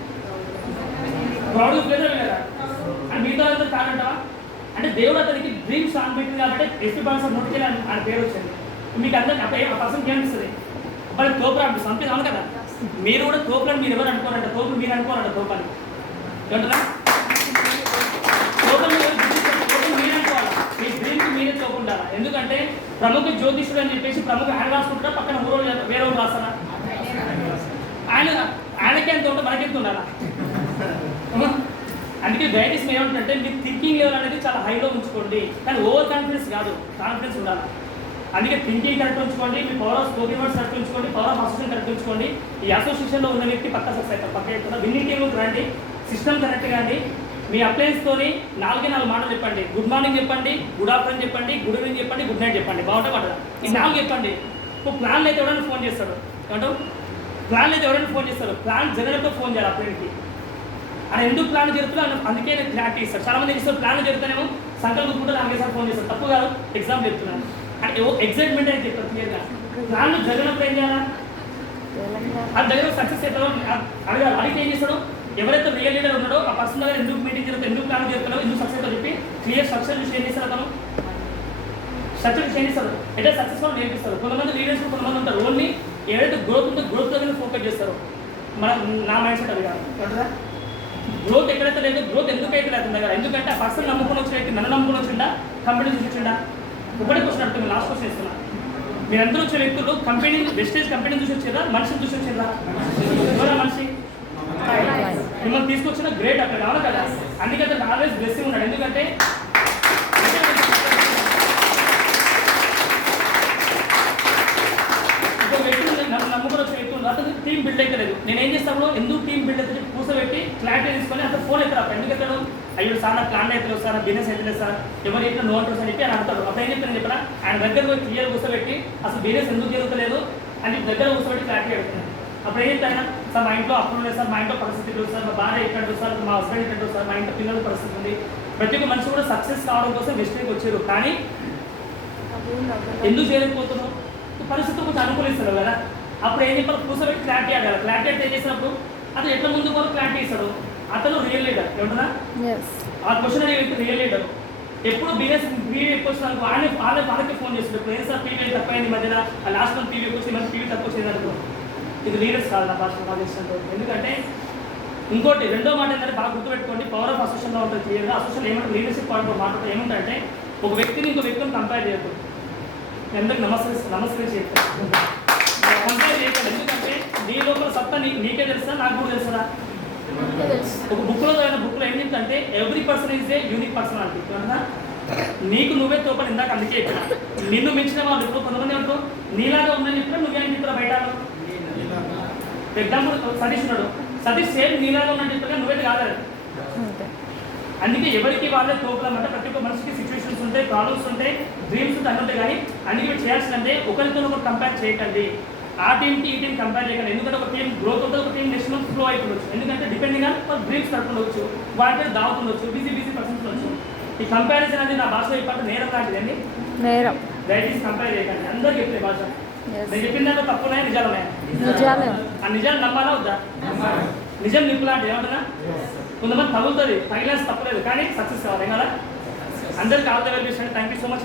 ప్రౌడ్గా ఫీల్ కదా. అండ్ మిగతా వాళ్ళందరూ కాదంటావా? అంటే దేవుడు అతనికి డ్రీమ్స్ ఆన్ పెట్టింది కాబట్టి ఎస్పీ బాలన్ సార్ నోటికి ఆయన పేరు వచ్చింది. మీకు అందరికి అప్పుడు ఆ పర్సన్కి ఏమనిపిస్తుంది? వాళ్ళకి తోపురా అనిపిస్తుంది. అంతే అవును కదా. మీరు కూడా తోపులని మీరు ఎవరు అనుకోరంట, తోపులు మీరు అనుకోరంట. తోపని ఏమంటారా? తోపులు మీరు అనుకోవాలా? మీ డ్రీమ్కి మీరే తోపు ఉండాలా. ఎందుకంటే ప్రముఖ జ్యోతిష్యుడు అని చెప్పేసి ప్రముఖ ఆయన రాసుకుంటారా, పక్కన వేరే వాళ్ళు రాస్తారా? ఆయనకి ఎంత ఉంటే మనకి ఎంత ఉండాలా? అందుకే గైడెన్స్ ఏమంటుంటే మీ థింకింగ్ లెవెల్ అనేది చాలా హైలో ఉంచుకోండి, కానీ ఓవర్ కాన్ఫిడెన్స్ కాదు, కాన్ఫిడెన్స్ ఉండాలి. అందుకే థింకింగ్ కరెక్ట్ ఉంచుకోండి, మీ power of spoken words correct ఉంచుకోండి, పవర్ ఆఫ్ అసోసియేషన్ కరెక్ట్ ఉంచుకోండి. ఈ అసోసియేషన్లో ఉన్న వ్యక్తి పక్క సక్సెస్ అవుతారు. పక్క అవుతుందా? విన్నింగ్ టీంలోకి రండి, సిస్టమ్ కరెక్ట్ కానీ మీ అప్లయన్స్తోని 4 మాటలు చెప్పండి. గుడ్ మార్నింగ్ చెప్పండి, గుడ్ ఆఫ్టర్నూన్ చెప్పండి, గుడ్ ఈవినింగ్ చెప్పండి, గుడ్ నైట్ చెప్పండి. బాగుంటుంది మాట. ఈ 4 చెప్పండి. ఇప్పుడు ప్లాన్లు అయితే ఎవరైనా ఫోన్ చేస్తాడు. ఏమంటావు? ప్లాన్లు అయితే ఎవరైనా ఫోన్ చేస్తారు. ప్లాన్ జగన్తో ఫోన్ చేయాలి అప్లయన్కి. ఆయన ఎందుకు ప్లాన్ జరుగుతుందో అందుకే నేను క్లారిటీ ఇస్తాను. చాలా మంది ఇస్తారు ప్లాన్ జరుగుతానేమో సంకల్పం కూడా 4 సార్లు ఫోన్ చేస్తారు. తప్పు కాదు, ఎగ్జామ్ చెప్తున్నాను. అంటే ఎగ్జైట్మెంట్ అయితే చెప్తారు క్లియర్గా. ప్లాన్లు జగనప్పుడు ఏం చేయాలా? అది దగ్గర సక్సెస్ అవుతాడో అడగాలి. అడిగితే ఏం చేస్తాడు? ఎవరైతే రియల్ లీడర్ ఉన్నాడో ఆ పర్సన్ దగ్గర ఎందుకు మీటింగ్ జరుగుతుంది, ఎందుకు ప్లాన్ జరుగుతుందో, ఎందుకు సక్సెస్ అవుతుందో చెప్పి క్లియర్ స్ట్రక్చర్ చూసి ఏం చేస్తారు? అతను స్ట్రక్చర్ చూసి ఏం చేస్తారు? అంటే సక్సెస్ఫుల్ నేర్పిస్తారు. కొంతమంది లీడర్స్ కొంతమంది ఉంటారు ఓన్లీ ఏదైతే గ్రోత్ ఉందో గ్రోత్ దగ్గర ఫోకస్ చేస్తారు. నా మైండ్ సెట్ అది కాదు. గ్రోత్ ఎక్కడైతే లేదు, గ్రోత్ ఎందుకు అయితే లేదు దగ్గర? ఎందుకంటే ఆ పర్సన్ నమ్ముకుని వచ్చిన వ్యక్తి నన్ను నమ్ముకుని వచ్చిండా, కంపెనీ చూసి వచ్చిండా? ఒకటే క్వశ్చన్ అడుగుతుంది, లాస్ట్ క్వశ్చన్ ఇస్తున్నా. మీరందరూ వచ్చిన వ్యక్తులు కంపెనీ వెస్టేజ్ కంపెనీ చూసి వచ్చారా, మనిషిని చూసి వచ్చిందా? ఎవరా మనిషి? మిమ్మల్ని తీసుకొచ్చిన గ్రేట్ అక్కడ కావాలి కదా. అందుకే అతను ఆల్వేస్ బ్లెస్సింగ్ ఉన్నాడు. ఎందుకంటే ఇంకో వ్యక్తులు నన్ను నమ్ముకుని వచ్చిన వ్యక్తులు అతను టీం బిల్డ్ అయితే లేదు. నేను ఏం చేస్తాను? ఎందుకు టీం బిల్డ్ అయితే కూర్చోబెట్టి క్లారిటీ తీసుకొని అతను ఫోన్ ఎత్తారు. ఎందుకు ఎత్తాడు? అయ్యో సార్ నా ప్లాన్ అయితే సార్, బిజినెస్ అయితే సార్, ఎవరు ఎట్లా నో అంటారు అని చెప్పి ఆయన అంటారు. అప్పుడు ఏం చెప్తాను చెప్పిన ఆయన దగ్గర పోయి క్లియర్ కూర్చోబెట్టి అసలు బిజినెస్ ఎందుకు జరుగుతలేదు అని దగ్గర కూర్చోబెట్టి క్లారిటీ అడుగుతున్నాను. అప్పుడు ఏం చెప్తాను? సార్ మా ఇంట్లో అప్పులు లేదు సార్, మా ఇంట్లో పరిస్థితి లేదు సార్, మా భార్య ఎక్కడ సార్, మా హస్బెండ్ ఎక్కడ సార్, మా ఇంట్లో పిల్లల పరిస్థితి ఉంది. ప్రతి ఒక్క మనిషి కూడా సక్సెస్ కావడం కోసం వెస్ట్కి వచ్చారు, కానీ ఎందుకు చేయలేకపోతున్నావు? పరిస్థితి కొంచెం అనుకూలిస్తారు కదా. అప్పుడు ఏం చెప్పాలి? కూర్చోబెట్టి క్లారిటీ అడగాలి. క్లారిటీ అంటే ఏం చేసినప్పుడు అతను ఎట్లా ముందు కూడా క్లారిటీ ఇస్తాడు. అతను రియల్ లీడర్. ఏమంటున్నా? ఆ క్వశ్చన్ అడిగే వ్యక్తి రియల్ లీడర్. ఎప్పుడు బిజినెస్ పీవీ ఎక్కువ వచ్చిన వాళ్ళకి ఫోన్ చేస్తుంది. ఇప్పుడు ఏం సార్ పీవీ తక్కువైంది మధ్యన, లాస్ట్ మంత్ పీవీ ఎక్కువ వచ్చింది, పీవీ తక్కువ వచ్చింది అనుకో. ఇది లీడర్స్ కాదు నా భాష నాకు ఇష్టం. ఎందుకంటే ఇంకోటి రెండో మాట ఏంటంటే బాగా గుర్తుపెట్టుకోండి, పవర్ ఆఫ్ అసోసియేషన్లో ఉంటుంది క్లియర్గా. అసోసియేషన్ ఏమంటే లీడర్షిప్ పాయింట్ మాట్లాడితే ఏముందంటే ఒక వ్యక్తిని ఇంకో వ్యక్తిని కంపేర్ చేయొద్దు. అందరికి నమస్కరించి కంపేర్ చేయకండి. ఎందుకంటే నీ లోపల సత్తా నీకే తెలుసా, నాకు కూడా తెలుసా? ఒక బుక్లో ఏం చెప్తుంటే every person is a unique personality. నీకు నువ్వే తోపని ఇందాక అందుకే చెప్పిన. నిన్ను మించిన వాళ్ళు ఇప్పుడు కొంతమంది అంటూ నీలాగా ఉందని చెప్పినా నువ్వేం చెప్తారా బయట? ఎగ్జాంపుల్ సతీష్ ఉన్నాడు, సతీష్ సేమ్ నీలాగా ఉన్నట్టు చెప్పినా నువ్వైతే కాదు. అందుకే ఎవరికి వాళ్ళే తోపులమంటే ప్రతి ఒక్క మనిషికి సిచ్యువేషన్స్ ఉంటాయి, ప్రాబ్లమ్స్ ఉంటాయి, డ్రీమ్స్ ఉంటాయి. కానీ అన్ని చేయాల్సిందంటే ఒకరితో ఒకరు కంపేర్ చేయకండి. ఆ టీంకి ఈ టీం కంపేర్ చేయకండి. ఎందుకంటే ఒక టీం గ్రోత్ ఉంటుంది, ఒక టీం నెక్స్ట్ మంత్ ఫ్లో అయిపోవచ్చు. ఎందుకంటే డిపెండింగ్ ఆన్ డ్రీమ్స్ నడుపుకుండవచ్చు, వాటి దావుతుండొచ్చు, బిజీ పర్సన్స్ ఉండొచ్చు. ఈ కంపారిజన్ అనేది నా భాషలో ఇప్పటి నేరం లాంటిదండి. నేరం దయచేసి కంపేర్ చేయకండి. అందరూ చెప్పే భాష నేను చెప్పిన దాంట్లో తప్పున్నాయి, నిజాలున్నాయి. ఆ నిజాలు నమ్మాలా వద్దా? నిజం నిప్పులాంటి ఏమంటున్నా? కొంతమంది తగులుతుంది, తగిలేసి తప్పలేదు, కానీ సక్సెస్ కావాలి కదా. అందరికీ all the well wish. Thank you so much.